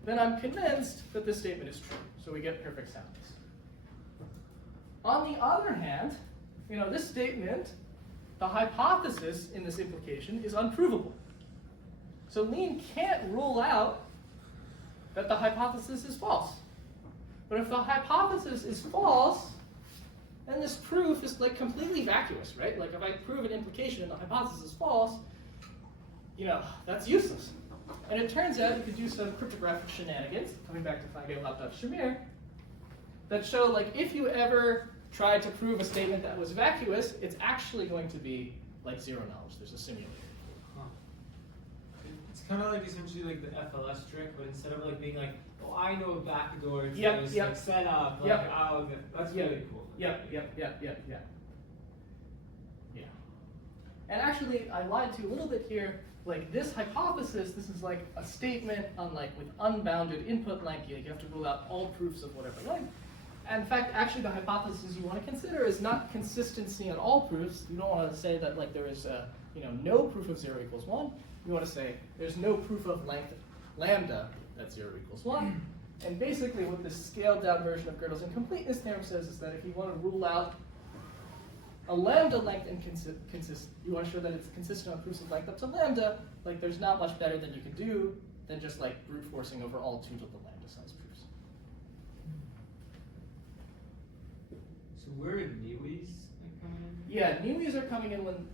then I'm convinced that this statement is true. So we get perfect soundness. On the other hand, this statement, the hypothesis in this implication is unprovable. So lean can't rule out that the hypothesis is false. But if the hypothesis is false, then this proof is like completely vacuous, right? Like if I prove an implication and the hypothesis is false, that's useless. And it turns out you could do some cryptographic shenanigans, coming back to Feige Lapdot Shamir, that show like if you ever tried to prove a statement that was vacuous, it's actually going to be like zero knowledge. There's a simulator. Huh. It's kind of like essentially like the FLS trick, but instead of like being like, oh, I know a backdoor, it's like set up, like, oh, that's really cool. Yeah. And actually, I lied to you a little bit here. Like this hypothesis, this is like a statement on like with unbounded input length. You have to rule out all proofs of whatever length. And in fact, actually, the hypothesis you want to consider is not consistency on all proofs. You don't want to say that like there is a no proof of 0 equals 1. You want to say there's no proof of length lambda that 0 equals 1. And basically what this scaled down version of Gödel's incompleteness theorem says is that if you want to rule out a lambda length you want to show that it's consistent on proofs of length up to lambda, like there's not much better than you can do than just like brute forcing over all 2 to the lambda size proofs. So where did Niwis come in? Yeah, Niwis are coming in when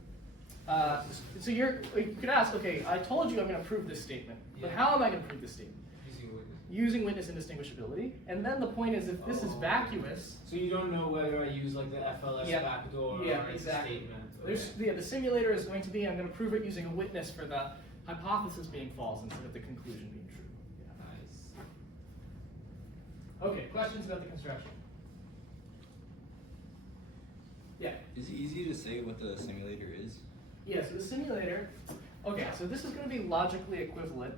you could ask, okay, I told you I'm going to prove this statement, but how am I going to prove this statement? Using witness. using witness indistinguishability. And then the point is, if this is vacuous, So you don't know whether I use like the FLS Yep. backdoor Yeah, or exactly. the statement. the simulator is going to be, I'm going to prove it using a witness for the hypothesis being false instead of the conclusion being true. Nice. Okay, questions about the construction? Yeah. Is it easy to say what the simulator is? Yeah, so the simulator, okay, so this is going to be logically equivalent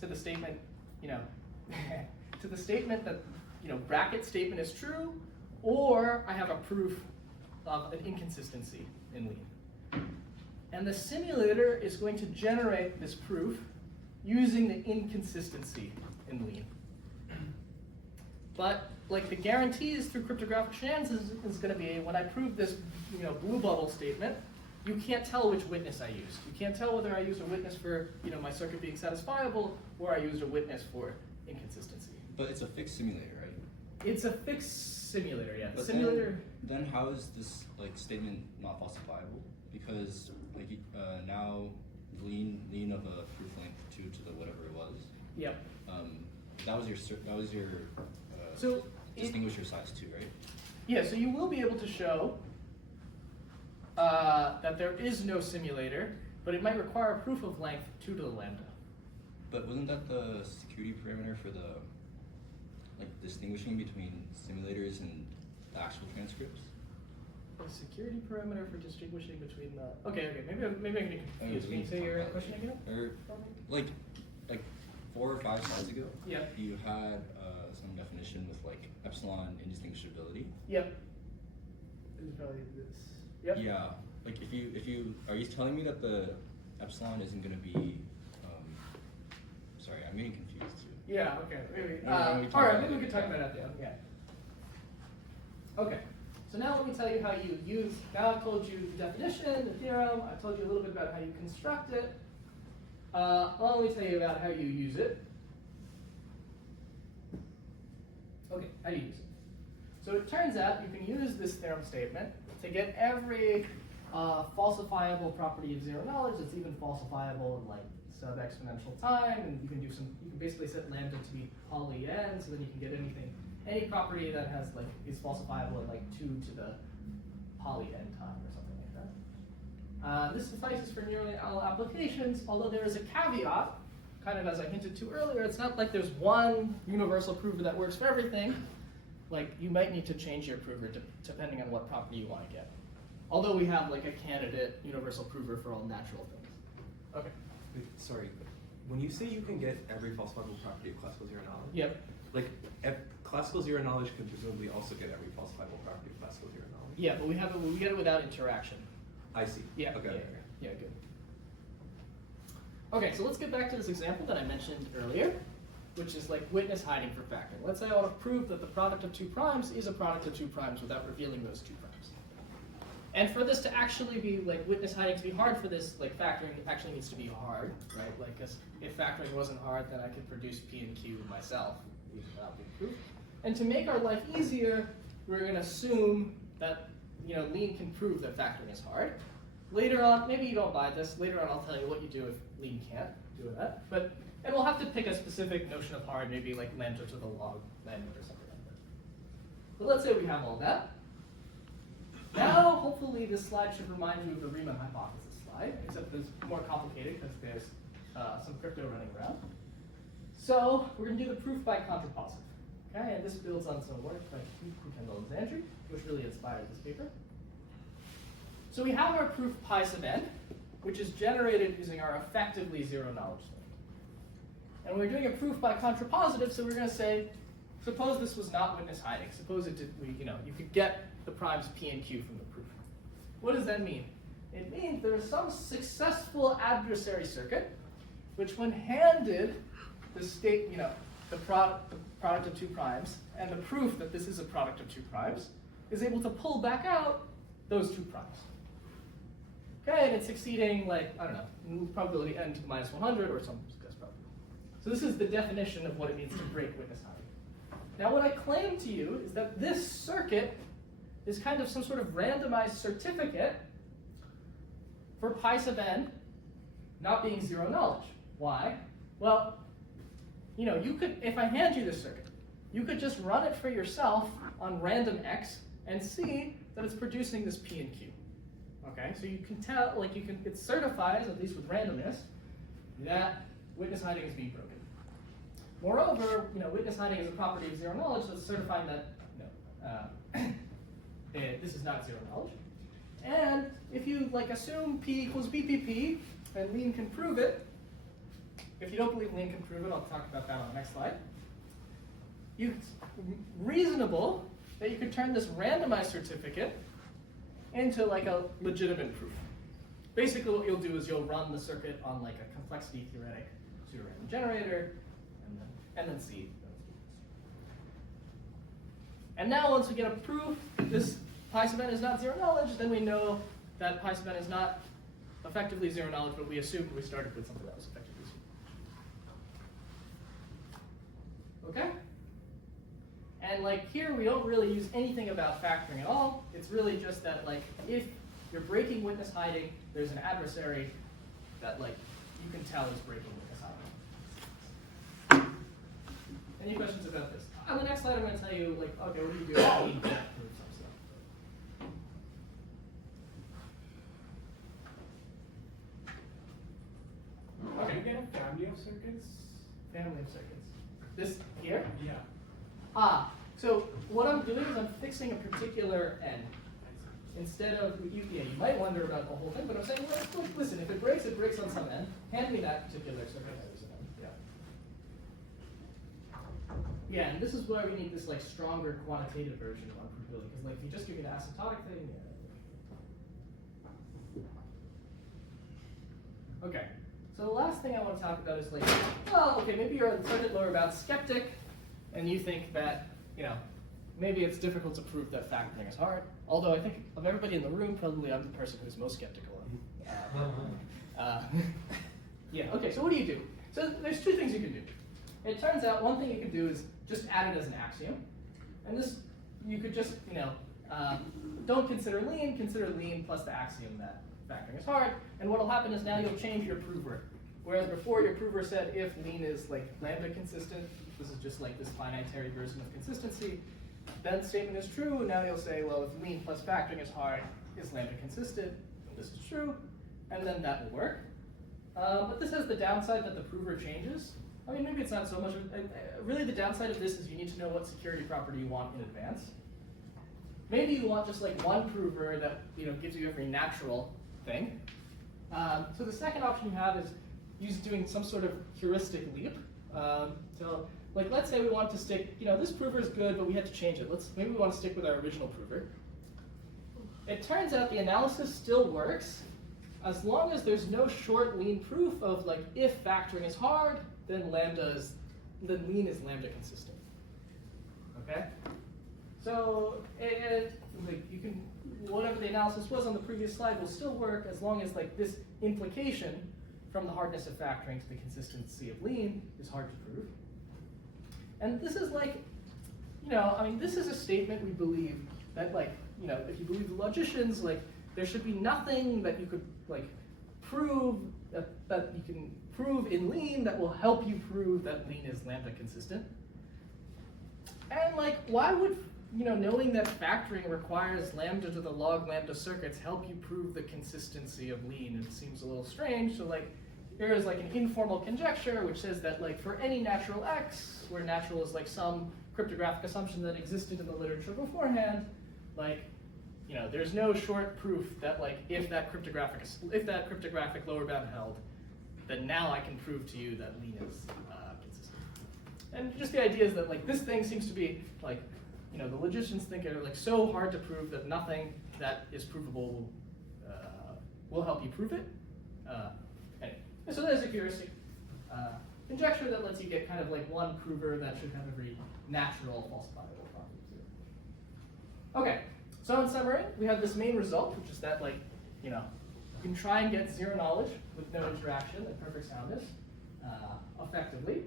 to the statement, to the statement that, bracket statement is true, or I have a proof of an inconsistency in Lean. And the simulator is going to generate this proof using the inconsistency in Lean. But like the guarantees through cryptographic shenanigans is going to be when I prove this, blue bubble statement, you can't tell which witness I used. You can't tell whether I used a witness for, my circuit being satisfiable, or I used a witness for inconsistency. But it's a fixed simulator, right? It's a fixed simulator, yeah. The But simulator. Then how is this statement not falsifiable? Because now lean of a proof length 2 to the whatever it was. Yep. That was your So distinguisher size 2, right? Yeah, so you will be able to show that there is no simulator, but it might require a proof of length 2 to the lambda. But wasn't that the security parameter for the distinguishing between simulators and the actual transcripts? The security parameter for distinguishing between the. Okay, maybe I'm getting confused. Can you say your question again? Or like 4 or 5 slides ago, Yep. you had some definition with epsilon indistinguishability. Yep. It's probably this. Yep. Yeah, if you are you telling me that the epsilon isn't going to be? Sorry, I'm getting confused too. Yeah. Okay. Maybe. No, we talk All right. about Maybe we it. could talk about that then. Yeah. Okay. So now let me tell you how you use. Now I've told you the definition, the theorem. I've told you a little bit about how you construct it. Let me tell you about how you use it. Okay, how do you use it? So it turns out you can use this theorem statement to get every falsifiable property of zero knowledge that's even falsifiable in sub-exponential time, and you can basically set lambda to be poly n, so then you can get any property that has is falsifiable in 2 to the poly n time or something like that. This suffices for nearly all applications, although there is a caveat, kind of as I hinted to earlier. It's not like there's one universal prover that works for everything. You might need to change your prover depending on what property you want to get. Although we have a candidate universal prover for all natural things. Okay. Wait, sorry, when you say you can get every falsifiable property of classical zero knowledge, Yep. Classical zero knowledge can presumably also get every falsifiable property of classical zero knowledge. Yeah, but we get it without interaction. I see. Yeah. Okay. Yeah, good. Okay, so let's get back to this example that I mentioned earlier, which is witness hiding for factoring. Let's say I want to prove that the product of 2 primes is a product of 2 primes without revealing those 2 primes. And for this to actually be witness hiding to be hard for this, factoring actually needs to be hard, right? Because if factoring wasn't hard, then I could produce P and Q myself without being proof. And to make our life easier, we're going to assume that Lean can prove that factoring is hard. Later on, maybe you don't buy this. Later on, I'll tell you what you do if Lean can't do that. And we'll have to pick a specific notion of hard, maybe lambda to the log lambda or something like that. But let's say we have all that. Now, hopefully, this slide should remind you of the Riemann hypothesis slide, except it's more complicated because there's some crypto running around. So we're going to do the proof by contrapositive. Okay, and this builds on some work by Gödel and Zandri, which really inspired this paper. So we have our proof pi sub n, which is generated using our effectively zero knowledge limit. And we're doing a proof by contrapositive, so we're going to say, suppose this was not witness hiding. Suppose it did, you could get the primes P and Q from the proof. What does that mean? It means there is some successful adversary circuit, which when handed the state, the product of 2 primes, and the proof that this is a product of 2 primes, is able to pull back out those 2 primes. Okay, and it's succeeding probability n to the minus 100 or some success probability. So this is the definition of what it means to break witness hiding. Now what I claim to you is that this circuit is kind of some sort of randomized certificate for pi sub n not being zero knowledge. Why? Well, you could, if I hand you this circuit, you could just run it for yourself on random X and see that it's producing this P and Q. Okay, so you can tell, it certifies, at least with randomness, that witness hiding is being broken. Moreover, witness hiding is a property of zero knowledge, so it's certifying that this is not zero knowledge. And if you assume P equals BPP, and Lean can prove it, if you don't believe Lean can prove it, I'll talk about that on the next slide. It's reasonable that you could turn this randomized certificate into a legitimate proof. Basically what you'll do is you'll run the circuit on a complexity theoretic pseudorandom generator, and then see. And now once we get a proof that this pi sub n is not zero knowledge, then we know that pi sub n is not effectively zero knowledge, but we assumed we started with something that was effectively zero. Okay? And here we don't really use anything about factoring at all. It's really just that if you're breaking witness hiding, there's an adversary that you can tell is breaking witness hiding. Any questions about this? On the next slide, I'm going to tell you okay, what do you do if you need to prove some stuff? Okay, you get a family of circuits. Family of circuits. This here? Yeah. So what I'm doing is I'm fixing a particular n. Instead of, you might wonder about the whole thing, but I'm saying, well, listen, if it breaks on some n. Hand me that particular circuit. Yeah, and this is why we need this stronger quantitative version of unprovability, because if you just give me the asymptotic thing, Okay, so the last thing I want to talk about is maybe you're a circuit lower bound skeptic, and you think that, maybe it's difficult to prove that factoring is hard. Although I think of everybody in the room, probably I'm the person who's most skeptical. Okay, so what do you do? So there's two things you can do. It turns out one thing you can do is just add it as an axiom. And this, you could just, don't consider lean plus the axiom that factoring is hard. And what'll happen is now you'll change your prover. Whereas before your prover said if lean is lambda consistent, this is just this finitary version of consistency, then the statement is true. Now you'll say, well, if lean plus factoring is hard, is lambda consistent? And this is true, and then that will work. But this has the downside that the prover changes. I mean, maybe it's not so much. Really, the downside of this is you need to know what security property you want in advance. Maybe you want just one prover that gives you every natural thing. So the second option you have is doing some sort of heuristic leap. So let's say we want to stick. This prover is good, but we had to change it. Maybe we want to stick with our original prover. It turns out the analysis still works as long as there's no short lean proof of if factoring is hard, then lean is lambda consistent. Okay? So you can, whatever the analysis was on the previous slide will still work as long as this implication from the hardness of factoring to the consistency of lean is hard to prove. And this is this is a statement we believe that if you believe the logicians, there should be nothing that you could prove that you can prove in lean that will help you prove that lean is lambda consistent. And why would knowing that factoring requires lambda to the log lambda circuits help you prove the consistency of lean? It seems a little strange. So here is an informal conjecture which says that for any natural x, where natural is some cryptographic assumption that existed in the literature beforehand, there's no short proof that if that cryptographic lower bound held, then now I can prove to you that lean is consistent. And just the idea is that this thing seems to be the logicians think are so hard to prove that nothing that is provable will help you prove it. Anyway, so there's a heuristic conjecture that lets you get kind of one prover that should have every natural falsifiable property. Okay. So in summary, we have this main result, which is that you can try and get zero knowledge with no interaction and perfect soundness effectively.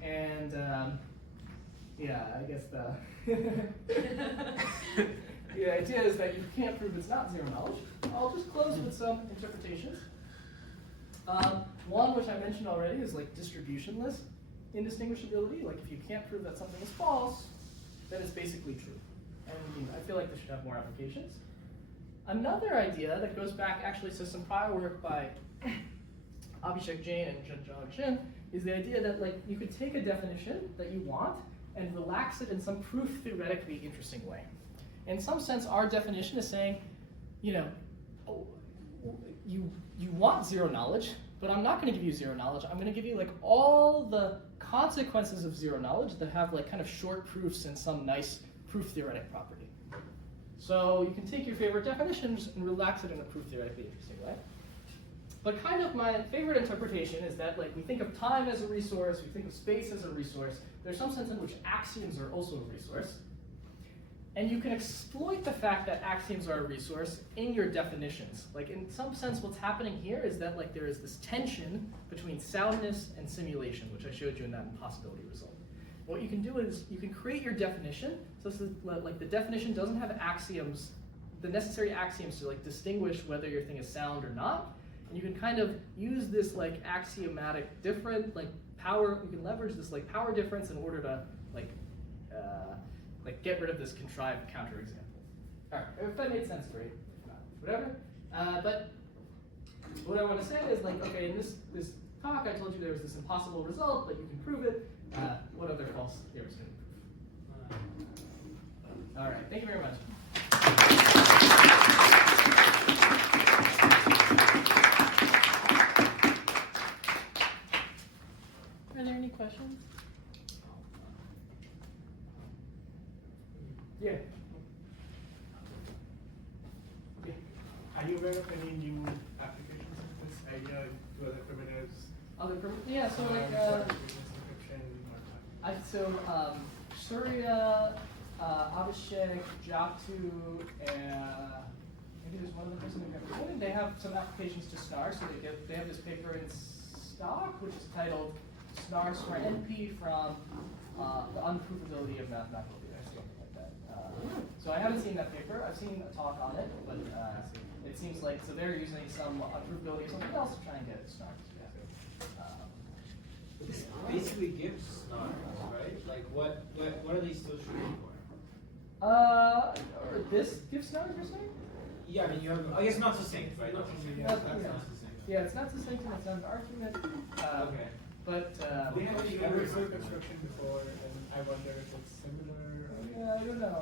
And I guess the idea is that you can't prove it's not zero knowledge. I'll just close with some interpretations. One, which I mentioned already, is distributionless. indistinguishability. Like if you can't prove that something is false, then it's basically true. And I feel like this should have more applications. Another idea that goes back actually to some prior work by Abhishek Jain and Zhenzhang Shin is the idea that like you could take a definition that you want and relax it in some proof theoretically interesting way. In some sense, our definition is saying, you know, you want zero knowledge, but I'm not going to give you zero knowledge. I'm going to give you like all the consequences of zero knowledge that have like kind of short proofs and some nice proof theoretic property. So you can take your favorite definitions and relax it in a proof theoretically interesting way. But kind of my favorite interpretation is that like we think of time as a resource, we think of space as a resource. There's some sense in which axioms are also a resource. And you can exploit the fact that axioms are a resource in your definitions. Like in some sense, what's happening here is that like there is this tension between soundness and simulation, which I showed you in that impossibility result. What you can do is you can create your definition, so this is, like the definition doesn't have axioms, the necessary axioms to like distinguish whether your thing is sound or not. And you can kind of use this like axiomatic different like power. You can leverage this like power difference in order to like get rid of this contrived counterexample. All right, if that made sense, great. If not, whatever. But what I want to say is like, okay, in this talk, I told you there was this impossible result, but you can prove it. What other false theorems can you prove? All right, thank you very much. Are there any questions? Yeah. Are you aware of any new applications of this idea to other primitives? Other primitives? Yeah, so like Surya, Abhishek, Jatu, and maybe there's one other person we've never quoted. They have some applications to SNAR, so they have this paper in stock, which is titled SNAR NP from the unprovability of mathematical data, something like that. So I haven't seen that paper. I've seen a talk on it, but it seems like so they're using some unprovability of something else to try and get it SNAR. This basically gives SNAR, right? Like what are they still shooting for? This gives SNAR, you're saying? Yeah, I mean you have I guess not succinct, right? Not succinct. Yeah, yeah, it's not succinct and it's not an argument. Okay. But we have used reversal construction before, and I wonder if it's similar. Yeah, I don't know.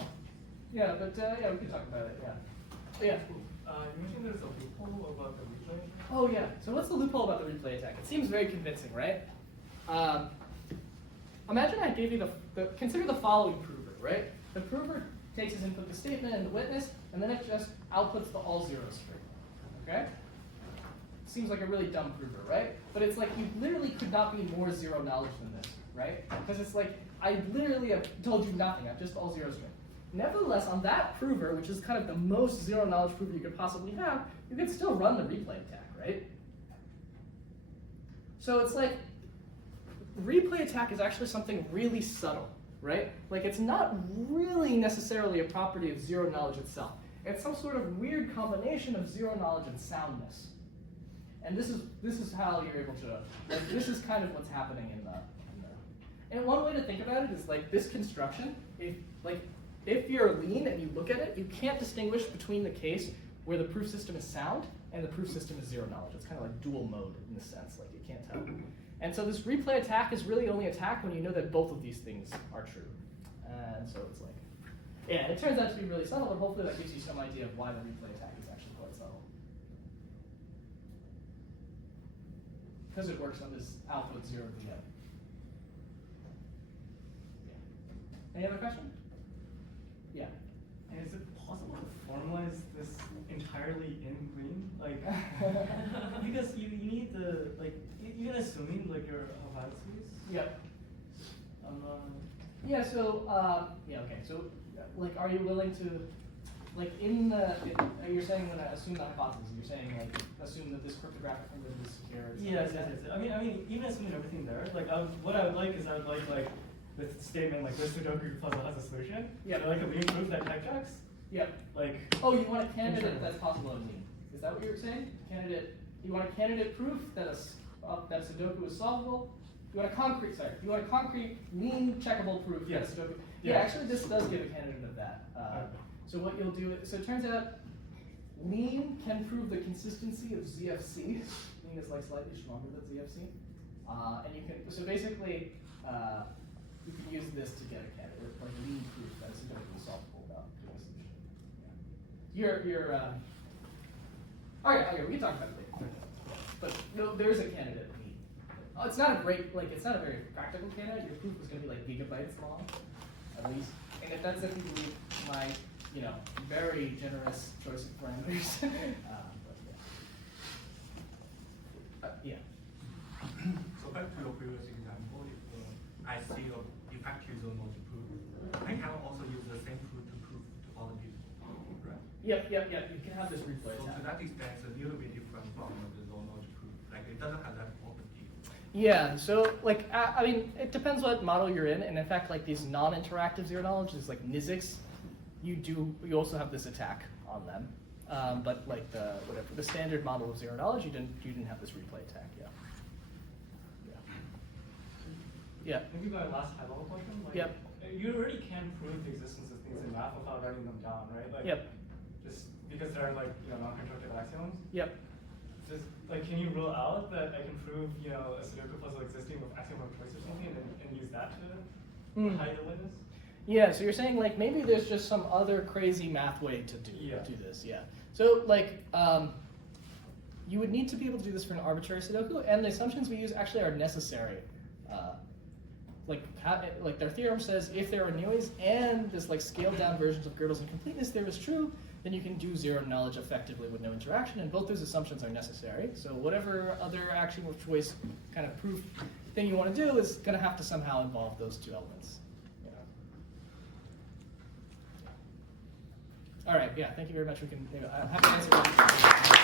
Yeah, but yeah, we can talk about it. Yeah. Yeah. You mentioned there's a loophole about the replay. Oh yeah. So what's the loophole about the replay attack? It seems very convincing, right? Imagine I gave you consider the following prover, right? The prover takes his input the statement and the witness, and then it just outputs the all zeros string. Okay? Seems like a really dumb prover, right? But it's like you literally could not be more zero knowledge than this, right? Because it's like I literally have told you nothing. I'm just all zero string. Nevertheless, on that prover, which is kind of the most zero knowledge prover you could possibly have, you could still run the replay attack, right? So it's like replay attack is actually something really subtle, right? Like it's not really necessarily a property of zero knowledge itself. It's some sort of weird combination of zero knowledge and soundness. And this is how you're able to, like, this is kind of what's happening in the and one way to think about it is like this construction, if you're lean and you look at it, you can't distinguish between the case where the proof system is sound and the proof system is zero knowledge. It's kind of like dual mode in a sense, like you can't tell. And so this replay attack is really only attack when you know that both of these things are true. And so it's like, yeah, it turns out to be really subtle, but hopefully that gives you some idea of why the replay attack is actually quite subtle. Because it works on this output 0 VM. Yeah. Any other question? Yeah. And is it possible to formalize this entirely in green? Like, because you need the, like, even assuming like your hypotheses. Yep. Yeah, so, yeah, okay. So, like, are you willing to, like, you're saying when I assume the hypothesis, you're saying, like, assume that this cryptographic primitive is secure. Yes. I mean, even assuming everything there, like, what I would like is like, this statement, like, this Sudoku puzzle has a solution. Yeah. So, like, a lean proof that type checks. Yep. Like. Oh, you want a candidate that's possible in lean. Is that what you were saying? You want a candidate proof that that Sudoku is solvable, you want a concrete, sorry, you want a concrete, lean, checkable proof. Yes. Sudoku. Yeah. Yeah, actually this does give a candidate of that. So what you'll do, so it turns out lean can prove the consistency of ZFC. Lean is like slightly stronger than ZFC. And you can, so basically, you can use this to get a candidate, like lean proof that is going to be solvable about doing a solution. Okay, we can talk about it later. But no, there's a candidate lean. Oh, it's not a great, like, it's not a very practical candidate. Your proof is going to be like gigabytes long, at least. And if that's if you believe my, very generous choice of parameters. Yeah. So back to your previous example, if I see a effective zone node to prove, I can also use the same proof to prove to other people, right? Yep. You can have this replay. So to that extent, it's a little bit different from the zone node to prove. Like it doesn't have that property. Yeah, so like, I mean, it depends what model you're in, and in fact, like these non-interactive zero knowledge, is like NISICs, you also have this attack on them. But like the standard model of zero knowledge, you didn't have this replay attack. Yeah. Maybe my last high level question. Like, yep. You already can prove the existence of things in math without writing them down, right? Like, yep. Just because they're like non-constructive axioms. Yep. Just like, can you rule out that I can prove a Sudoku puzzle existing with axiom of choice or something, and use that to hide the witness? Yeah. So you're saying like maybe there's just some other crazy math way to do this. Yeah. So like you would need to be able to do this for an arbitrary Sudoku, and the assumptions we use actually are necessary. Like their theorem says, if there are noise and this like scaled down versions of Gödel's incompleteness theorem is true, then you can do zero knowledge effectively with no interaction, and both those assumptions are necessary. So whatever other axiom of choice kind of proof thing you want to do is going to have to somehow involve those two elements. All right, yeah, thank you very much. We can, I'm happy to answer questions.